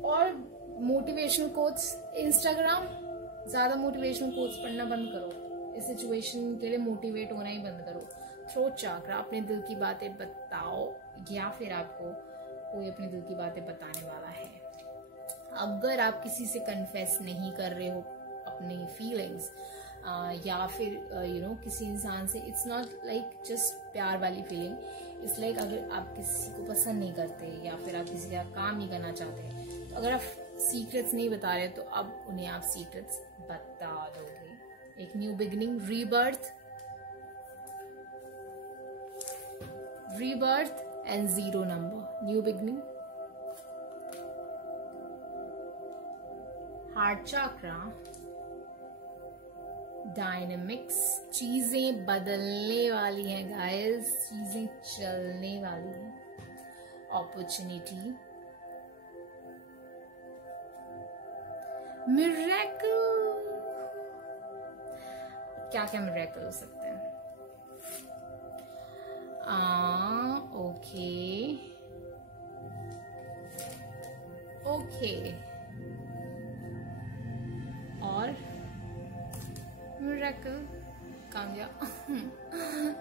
और मोटिवेशनल कोट्स, इंस्टाग्राम, ज्यादा मोटिवेशनल कोट्स पढ़ना बंद करो. इस सिचुएशन के लिए मोटिवेट होना ही बंद करो. थ्रोट चक्र, अपने दिल की बातें बताओ, या फिर आपको कोई अपने दिल की बातें बताने वाला है. अगर आप किसी से कन्फेस नहीं कर रहे हो अपनी फीलिंग्स, या फिर किसी इंसान से, इट्स नॉट लाइक जस्ट प्यार वाली फीलिंग. इट्स लाइक अगर आप किसी को पसंद नहीं करते या फिर आप किसी का काम नहीं करना चाहते, तो अगर आप सीक्रेट्स नहीं बता रहे तो अब उन्हें आप सीक्रेट्स बता दोगे. एक new beginning, rebirth and 0 number. New beginning. Heart chakra, dynamics. चीजें बदलने वाली हैं गाइस, चीजें चलने वाली हैं. अपॉर्चुनिटी. मिरेकल. क्या क्या मिरेकल हो सकते हैं? ओके. और मिरेकल कहाँ गया?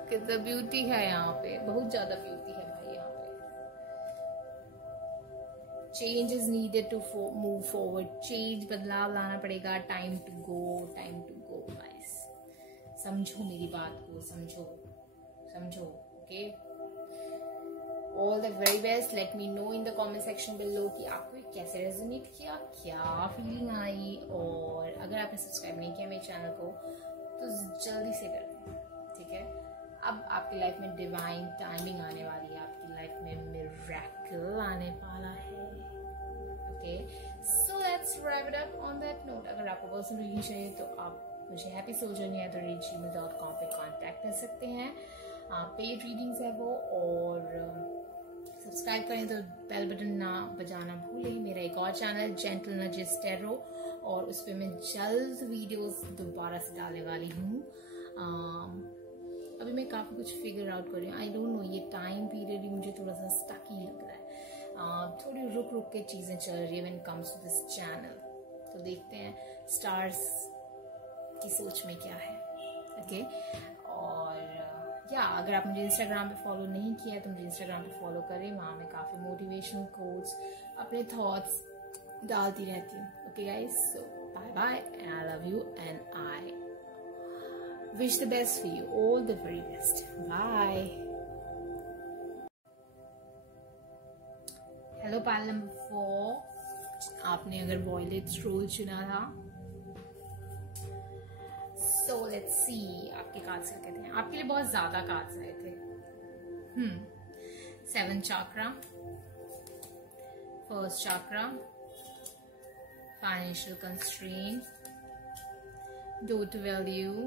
कितना ब्यूटी है यहाँ पे, बहुत ज्यादा ब्यूटी है भाई यहाँ पे. Change is needed to move forward. Change, बदलाव लाना पड़ेगा. Time to go guys. समझो मेरी बात को, समझो. Okay, all the very best. Let me know in the comment section below कि आपको कैसे रेजोनेट किया, क्या फीलिंग आई. और अगर आपने सब्सक्राइब नहीं किया मेरे चैनल को तो जल्दी से कर दें. ठीक है, अब आपकी लाइफ में डिवाइन टाइमिंग आने वाली है. आपकी लाइफ में मिरेकल आने वाला है. Okay, so let's wrap it up on that note. अगर आपको पर्सनल रीडिंग चाहिए तो आप मुझे happysouljourney@gmail.com पे कांटेक्ट कर सकते हैं. पेड रीडिंग्स है वो. और सब्सक्राइब करें तो बेल बटन ना बजाना भूलें. मेरा एक और चैनल जेंटल नजेस टैरो, और उस पर मैं जल्द वीडियोस दोबारा से डालने वाली हूँ. अभी मैं काफ़ी कुछ फिगर आउट कर रही हूँ. आई डोंट नो, ये टाइम पीरियड ही मुझे थोड़ा सा स्टक ही लग रहा है. थोड़ी रुक के चीज़ें चल रही है when comes to this channel. तो देखते हैं स्टार्स की सोच में क्या है. ओके, और या अगर आप मुझे इंस्टाग्राम पे फॉलो नहीं किया तो मुझे इंस्टाग्राम पे फॉलो करें. वहाँ मैं काफ़ी मोटिवेशनल कोट्स, अपने थॉट्स डालती रहती हूँ. Okay guys, so bye bye and I love you and I wish the best for you. All the very best. Bye. Hello Pal number 4. आपने अगर वॉयलेट रोल चुना था, so let's see आपके cards क्या कहते हैं. आपके लिए बहुत ज्यादा कार्ड्स आए थे. 7 chakra, 1st chakra, financial constraint, don't value,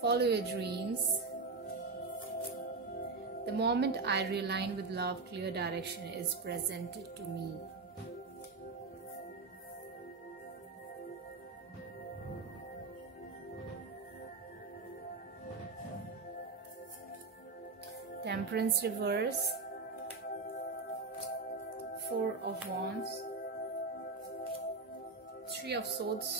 follow your dreams, the moment I realign with love, clear direction is presented to me. Temperance reverse, 4 of wands, 3 of swords,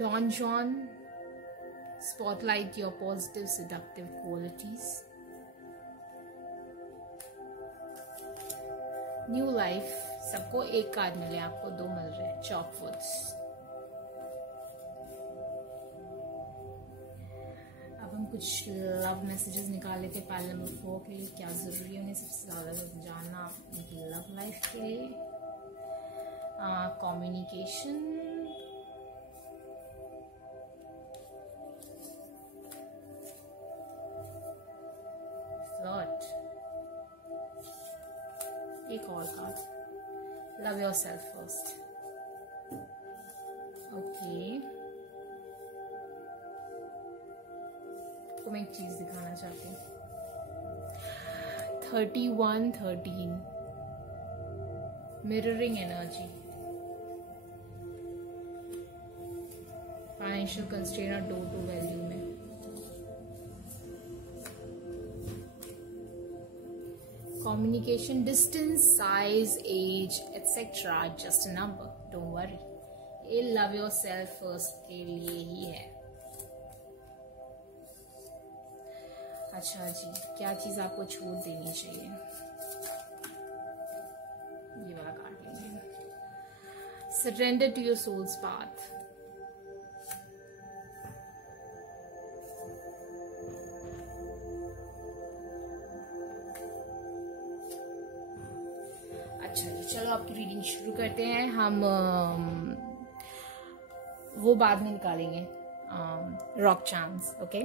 Don Juan, spotlight your positive seductive qualities, new life. सबको एक card मिले, आपको 2 मिल रहे हैं, चॉपवुड्स। अब हम कुछ love messages निकाल लेते पाइल नंबर 4 के लिए। क्या जरूरी है उन्हें सबसे ज्यादा जानना उनकी लव लाइफ के लिए? कम्युनिकेशन, फ्लर्ट, एक और card, love yourself first. Okay, तो मैं एक चीज दिखाना चाहती हूँ। 3113 मिररिंग एनर्जी, फाइनेंशियल कंस्ट्रेंट और डोर टू वैल्यू में। Communication, distance, size, age etcetera just a number, don't worry. ये लव योरसेल्फ फर्स्ट के लिए ही है। अच्छा जी, क्या चीज आपको छूट देनी चाहिए? ये वाला कार्ड लेंगे, surrender to your soul's path. अच्छा जी, चलो आपकी रीडिंग शुरू करते हैं। हम वो बाद में निकालेंगे, रॉक चार्म्स। ओके,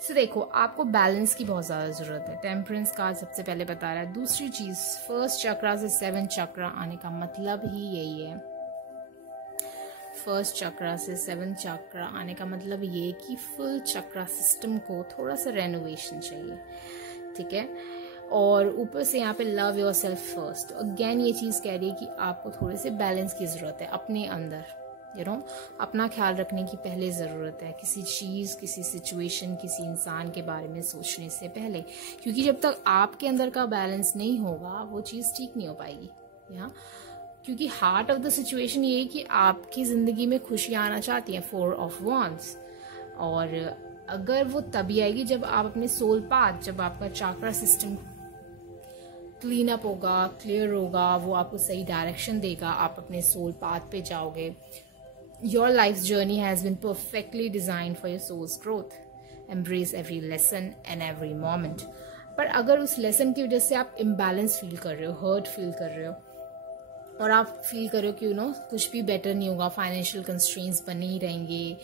सो देखो, आपको बैलेंस की बहुत ज्यादा जरूरत है। टेम्परेंस कार्ड सबसे पहले बता रहा है। दूसरी चीज, फर्स्ट चक्रा से 7 चक्रा आने का मतलब ही यही है। फर्स्ट चक्रा से 7 चक्रा आने का मतलब ये कि फुल चक्रा सिस्टम को थोड़ा सा रेनोवेशन चाहिए, ठीक है। और ऊपर से यहाँ पे लव योरसेल्फ फर्स्ट, तो अगेन ये चीज कह रही है कि आपको थोड़े से बैलेंस की जरूरत है अपने अंदर, यू नो, अपना ख्याल रखने की पहले जरूरत है, किसी चीज, किसी सिचुएशन, किसी इंसान के बारे में सोचने से पहले। क्योंकि जब तक आपके अंदर का बैलेंस नहीं होगा वो चीज ठीक नहीं हो पाएगी। यहाँ क्योंकि हार्ट ऑफ द सिचुएशन ये है कि आपकी जिंदगी में खुशियां आना चाहती हैं, 4 ऑफ wands, और अगर वो तभी आएगी जब आप अपने सोल पाथ, जब आपका चाक्रा सिस्टम क्लीन अप होगा, क्लियर होगा, वो आपको सही डायरेक्शन देगा, आप अपने सोल पाथ पे जाओगे। Your life's journey has been perfectly designed for your soul's growth. Embrace every lesson and every moment. पर अगर उस लेसन की वजह से आप इम्बैलेंस फील कर रहे हो, हर्ट फील कर रहे हो, और आप फील करो कि कुछ भी बेटर नहीं होगा, फाइनेंशियल कंस्ट्रेंट्स बने ही रहेंगे,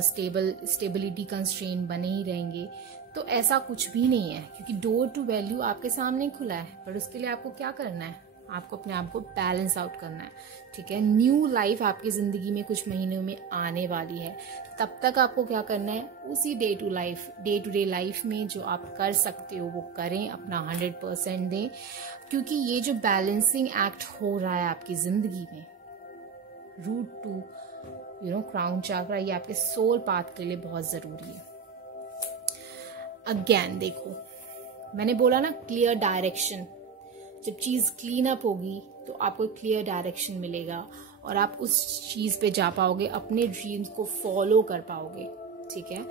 स्टेबिलिटी कंस्ट्रेंट बने ही रहेंगे, तो ऐसा कुछ भी नहीं है। क्योंकि डोर टू वैल्यू आपके सामने खुला है, पर उसके लिए आपको क्या करना है? आपको अपने आप को बैलेंस आउट करना है, ठीक है। न्यू लाइफ आपकी जिंदगी में कुछ महीनों में आने वाली है, तब तक आपको क्या करना है? उसी डे टू डे लाइफ में जो आप कर सकते हो वो करें, अपना 100% दें। क्योंकि ये जो बैलेंसिंग एक्ट हो रहा है आपकी जिंदगी में, रूट टू क्राउन चक्रा, ये आपके सोल पाथ के लिए बहुत जरूरी है। अगेन देखो, मैंने बोला ना, क्लियर डायरेक्शन। जब चीज क्लीन अप होगी तो आपको क्लियर डायरेक्शन मिलेगा और आप उस चीज पे जा पाओगे, अपने ड्रीम्स को फॉलो कर पाओगे, ठीक है।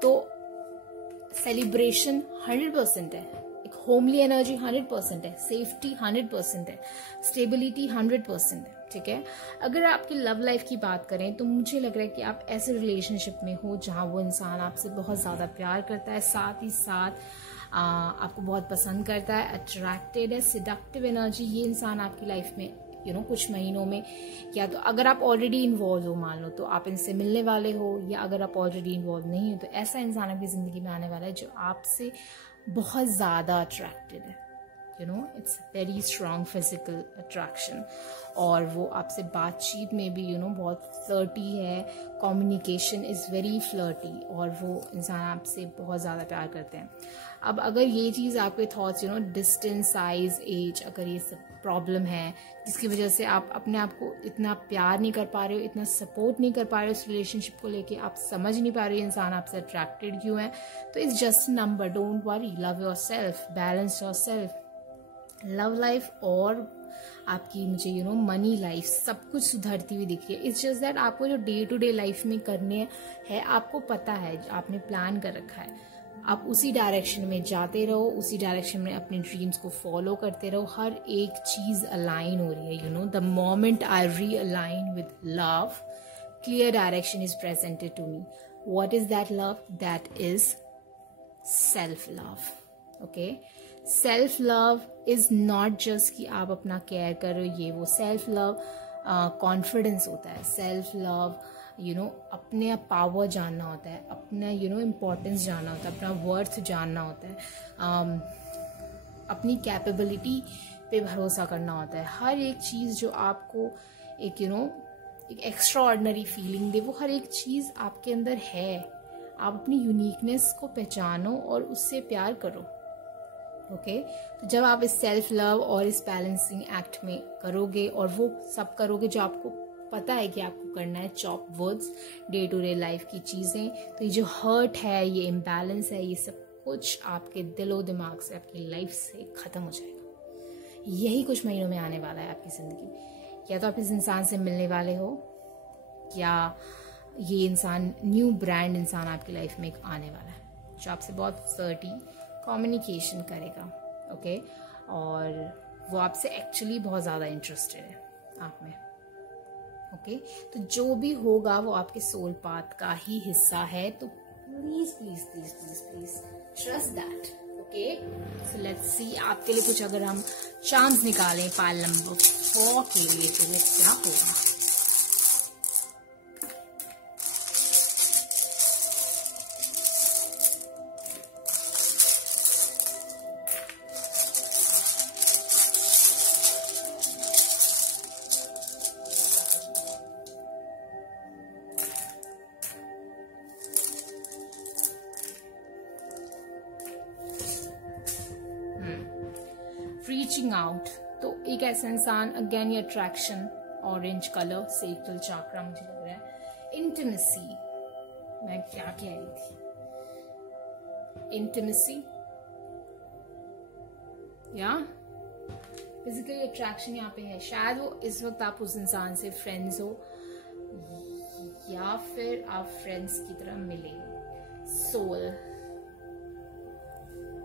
तो सेलिब्रेशन 100% है, एक होमली एनर्जी 100% है, सेफ्टी 100% है, स्टेबिलिटी 100% है, ठीक है। अगर आपकी लव लाइफ की बात करें तो मुझे लग रहा है कि आप ऐसे रिलेशनशिप में हो जहां वो इंसान आपसे बहुत ज्यादा प्यार करता है, साथ ही साथ आपको बहुत पसंद करता है, अट्रैक्टेड है, सिडक्टिव एनर्जी ये इंसान आपकी लाइफ में कुछ महीनों में, या तो अगर आप ऑलरेडी इन्वॉल्व हो, मान लो, तो आप इनसे मिलने वाले हो, या अगर आप ऑलरेडी इन्वॉल्व नहीं हो तो ऐसा इंसान आपकी जिंदगी में आने वाला है जो आपसे बहुत ज्यादा अट्रैक्टेड है, it's very strong physical attraction, और वो आपसे बातचीत में भी बहुत फ्लर्टी है, कम्युनिकेशन इज वेरी फ्लर्टी, और वो इंसान आपसे बहुत ज्यादा प्यार करते हैं। अब अगर ये चीज आपके थॉट्स डिस्टेंस, साइज, एज, अगर ये सब प्रॉब्लम है जिसकी वजह से आप अपने आप को इतना प्यार नहीं कर पा रहे हो, इतना सपोर्ट नहीं कर पा रहे हो इस रिलेशनशिप को लेके, आप समझ नहीं पा रहे हो इंसान आपसे अट्रैक्टेड क्यों है, तो it's just number, don't worry, love your self, balance your self, love life और आपकी मुझे मनी लाइफ सब कुछ सुधरती हुई दिख रही है। इट्स जस्ट दैट आपको जो डे टू डे लाइफ में करने है, आपको पता है, आपने प्लान कर रखा है, आप उसी डायरेक्शन में जाते रहो, उसी डायरेक्शन में अपने ड्रीम्स को फॉलो करते रहो। हर एक चीज अलाइन हो रही है। You know, the moment I realign with love, clear direction is presented to me. What is that love? That is self-love. Okay? Self-love is not just कि आप अपना केयर करो, ये वो। self-love कॉन्फिडेंस होता है। self-love अपने पावर जानना होता है, अपना इम्पोर्टेंस जानना होता है, अपना वर्थ जानना होता है, अपनी कैपेबिलिटी पे भरोसा करना होता है। हर एक चीज़ जो आपको एक एक एक्स्ट्रा ऑर्डिनरी फीलिंग दे, वो हर एक चीज़ आपके अंदर है। आप अपनी यूनिकनेस को पहचानो और उससे प्यार करो। ओके तो जब आप इस सेल्फ लव और इस बैलेंसिंग एक्ट में करोगे और वो सब करोगे जो आपको पता है कि आपको करना है, chop words, day to day life की चीज़ें, तो ये जो हर्ट है, ये इम्बैलेंस है, ये सब कुछ आपके दिलो दिमाग से, आपकी लाइफ से ख़त्म हो जाएगा। यही कुछ महीनों में आने वाला है आपकी ज़िंदगी। या तो आप इस इंसान से मिलने वाले हो, या ये इंसान, न्यू ब्रांड इंसान आपकी लाइफ में एक आने वाला है जो आपसे बहुत सर्टी कम्युनिकेशन करेगा। ओके और वो आपसे एक्चुअली बहुत ज़्यादा इंटरेस्टेड है आप में। ओके तो जो भी होगा वो आपके सोल पाथ का ही हिस्सा है। तो please please please please please trust that. Okay so let's सी आपके लिए कुछ अगर हम चांस निकालें पाइल नंबर 4 के लिए तो वो क्या होगा। रीचिंग आउट, तो एक ऐसा इंसान, अगेन ये attraction, orange colour, sacral chakra मुझे लग रहा है। इंटिमेसी, मैं क्या कह रही थी, इंटिमेसी या फिजिकल अट्रैक्शन यहाँ पे है। शायद वो इस वक्त आप उस इंसान से फ्रेंड्स हो या फिर आप फ्रेंड्स की तरह मिले। सोल,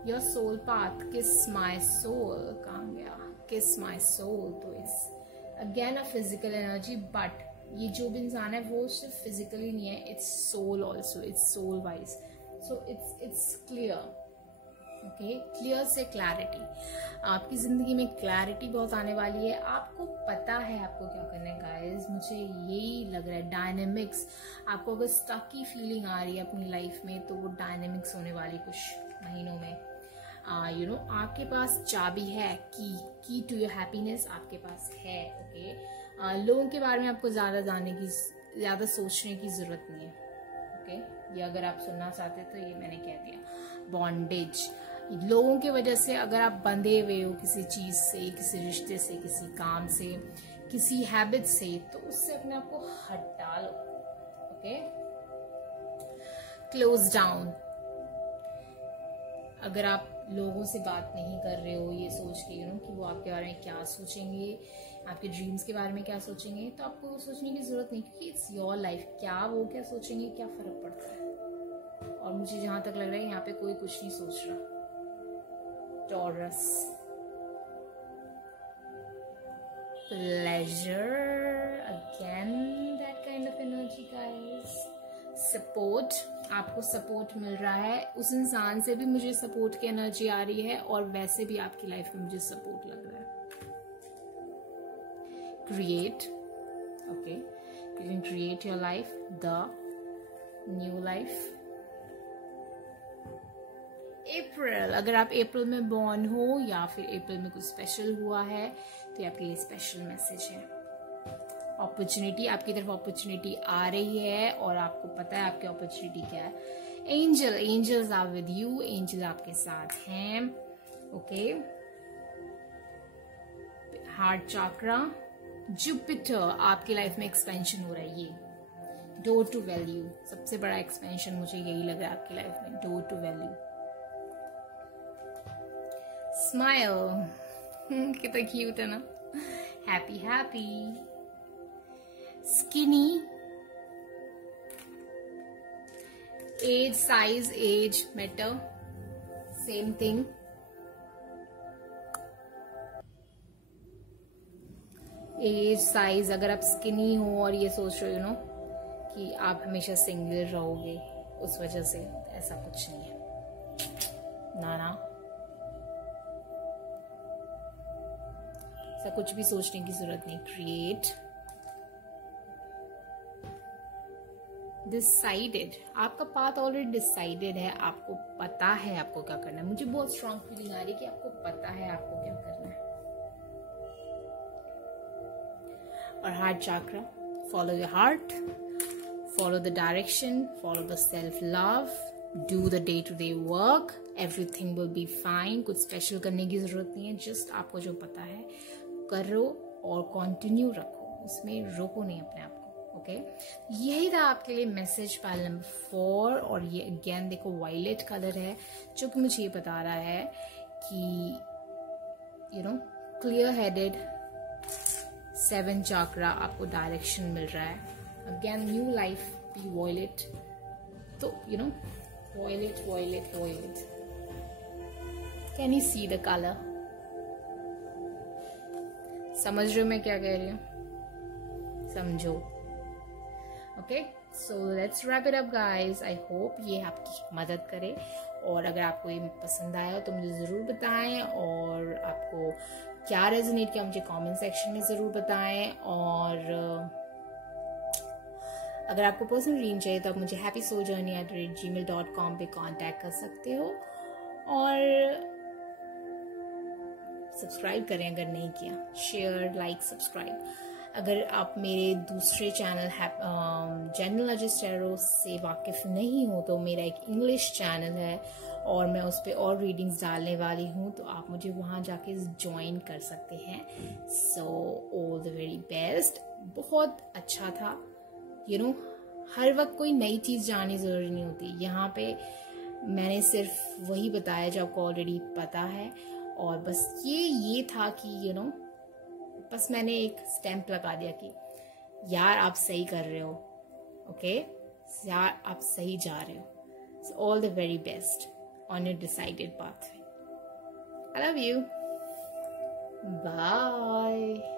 योर सोल पाथ, किस माई सोल, कहाँ गया किस माई सोल। तो it's again a physical energy, but ये जो भी इंसान है वो सिर्फ फिजिकली नहीं है, it's soul also, it's soul wise. So it's clear. Okay clear से क्लैरिटी, आपकी जिंदगी में क्लैरिटी बहुत आने वाली है। आपको पता है आपको क्या करना है गाइस, मुझे यही लग रहा है। डायनेमिक्स, आपको अगर स्टक की फीलिंग आ रही है अपनी लाइफ में तो वो डायनेमिक्स होने वाली कुछ महीनों में। आपके पास चाबी है, की टू योर हैप्पीनेस आपके पास है। ओके लोगों के बारे में आपको ज्यादा सोचने की जरूरत नहीं है। ओके ये अगर आप सुनना चाहते तो ये मैंने कह दिया। बॉन्डेज, लोगों की वजह से अगर आप बंधे हुए हो किसी चीज से, किसी रिश्ते से, किसी काम से, किसी हैबिट से, तो उससे अपने आप को हटा लो। ओके क्लोज डाउन, अगर आप लोगों से बात नहीं कर रहे हो ये सोच के कि वो आपके बारे में क्या सोचेंगे, आपके ड्रीम्स के बारे में क्या सोचेंगे, तो आपको वो सोचने की जरूरत नहीं, क्योंकि इट्स योर लाइफ। क्या वो क्या सोचेंगे, क्या फर्क पड़ता है। और मुझे जहां तक लग रहा है यहाँ पे कोई कुछ नहीं सोच रहा। Taurus, pleasure, again that kind of energy guys. Support, आपको सपोर्ट मिल रहा है, उस इंसान से भी मुझे सपोर्ट की एनर्जी आ रही है और वैसे भी आपकी लाइफ में मुझे सपोर्ट लग रहा है। Create, okay you can create your life, the new life. April, अगर आप अप्रैल में बॉर्न हो या फिर अप्रैल में कुछ स्पेशल हुआ है तो ये आपके लिए स्पेशल मैसेज है। अपॉर्चुनिटी, आपकी तरफ अपॉर्चुनिटी आ रही है और आपको पता है आपकी अपॉर्चुनिटी क्या है। Angel, angels are with you, angel आपके साथ हैं। ओके हार्ट चाक्रा, जुपिटर, आपकी लाइफ में एक्सपेंशन हो रहा है। ये डोर टू वैल्यू, सबसे बड़ा एक्सपेंशन मुझे यही लग रहा है आपकी लाइफ में, डोर टू वैल्यू। स्माइल, कितना क्यूट है ना, happy happy. Skinny, age, size, age matter, same thing. Age, size, अगर आप स्किनी हो और ये सोच रहे हो कि आप हमेशा सिंगल रहोगे उस वजह से, ऐसा कुछ नहीं है। ना, ऐसा कुछ भी सोचने की जरूरत नहीं। क्रिएट डिसाइडेड, आपका पाथ ऑलरेडी डिसाइडेड है, आपको पता है आपको क्या करना है। मुझे बहुत स्ट्रांग फीलिंग आ रही है कि आपको पता है आपको क्या करना है। और heart chakra, follow your heart, follow the direction, follow the self love, do the day to day work, everything will be fine. कुछ स्पेशल करने की जरूरत नहीं है, जस्ट आपको जो पता है करो और कंटिन्यू रखो, उसमें रोको नहीं अपने आप को। ओके, यही था आपके लिए मैसेज पाइल नंबर 4। और ये अगेन देखो वायलेट कलर है, जो कि मुझे ये बता रहा है कि क्लियर हेडेड 7 चक्रा, आपको डायरेक्शन मिल रहा है। Again new life, be violet. तो violet. Can you see the colour? समझ रहे हो मैं क्या कह रही हूँ? समझो। Okay, so let's wrap it up guys. I hope ये आपकी मदद करे, और अगर आपको ये पसंद आया तो मुझे जरूर बताएं, और आपको क्या रेजोनेट किया मुझे कमेंट सेक्शन में जरूर बताएं। और अगर आपको पर्सनल रीडिंग चाहिए तो आप मुझे happysouljourney@gmail.com पे कांटेक्ट कर सकते हो, और सब्सक्राइब करें अगर नहीं किया, शेयर, लाइक, सब्सक्राइब। अगर आप मेरे दूसरे चैनल जनरल अजिस्टेरो से वाकिफ नहीं हो तो मेरा एक इंग्लिश चैनल है, और मैं उस पर और रीडिंग्स डालने वाली हूँ, तो आप मुझे वहाँ जाके ज्वाइन कर सकते हैं। सो ऑल द वेरी बेस्ट। बहुत अच्छा था। हर वक्त कोई नई चीज़ जाननी ज़रूरी नहीं होती। यहाँ पे मैंने सिर्फ वही बताया जो आपको ऑलरेडी पता है, और बस ये था कि बस मैंने एक स्टैंप लगा दिया कि यार आप सही कर रहे हो। ओके, यार आप सही जा रहे हो। So all the very best on your decided path. I love you. Bye.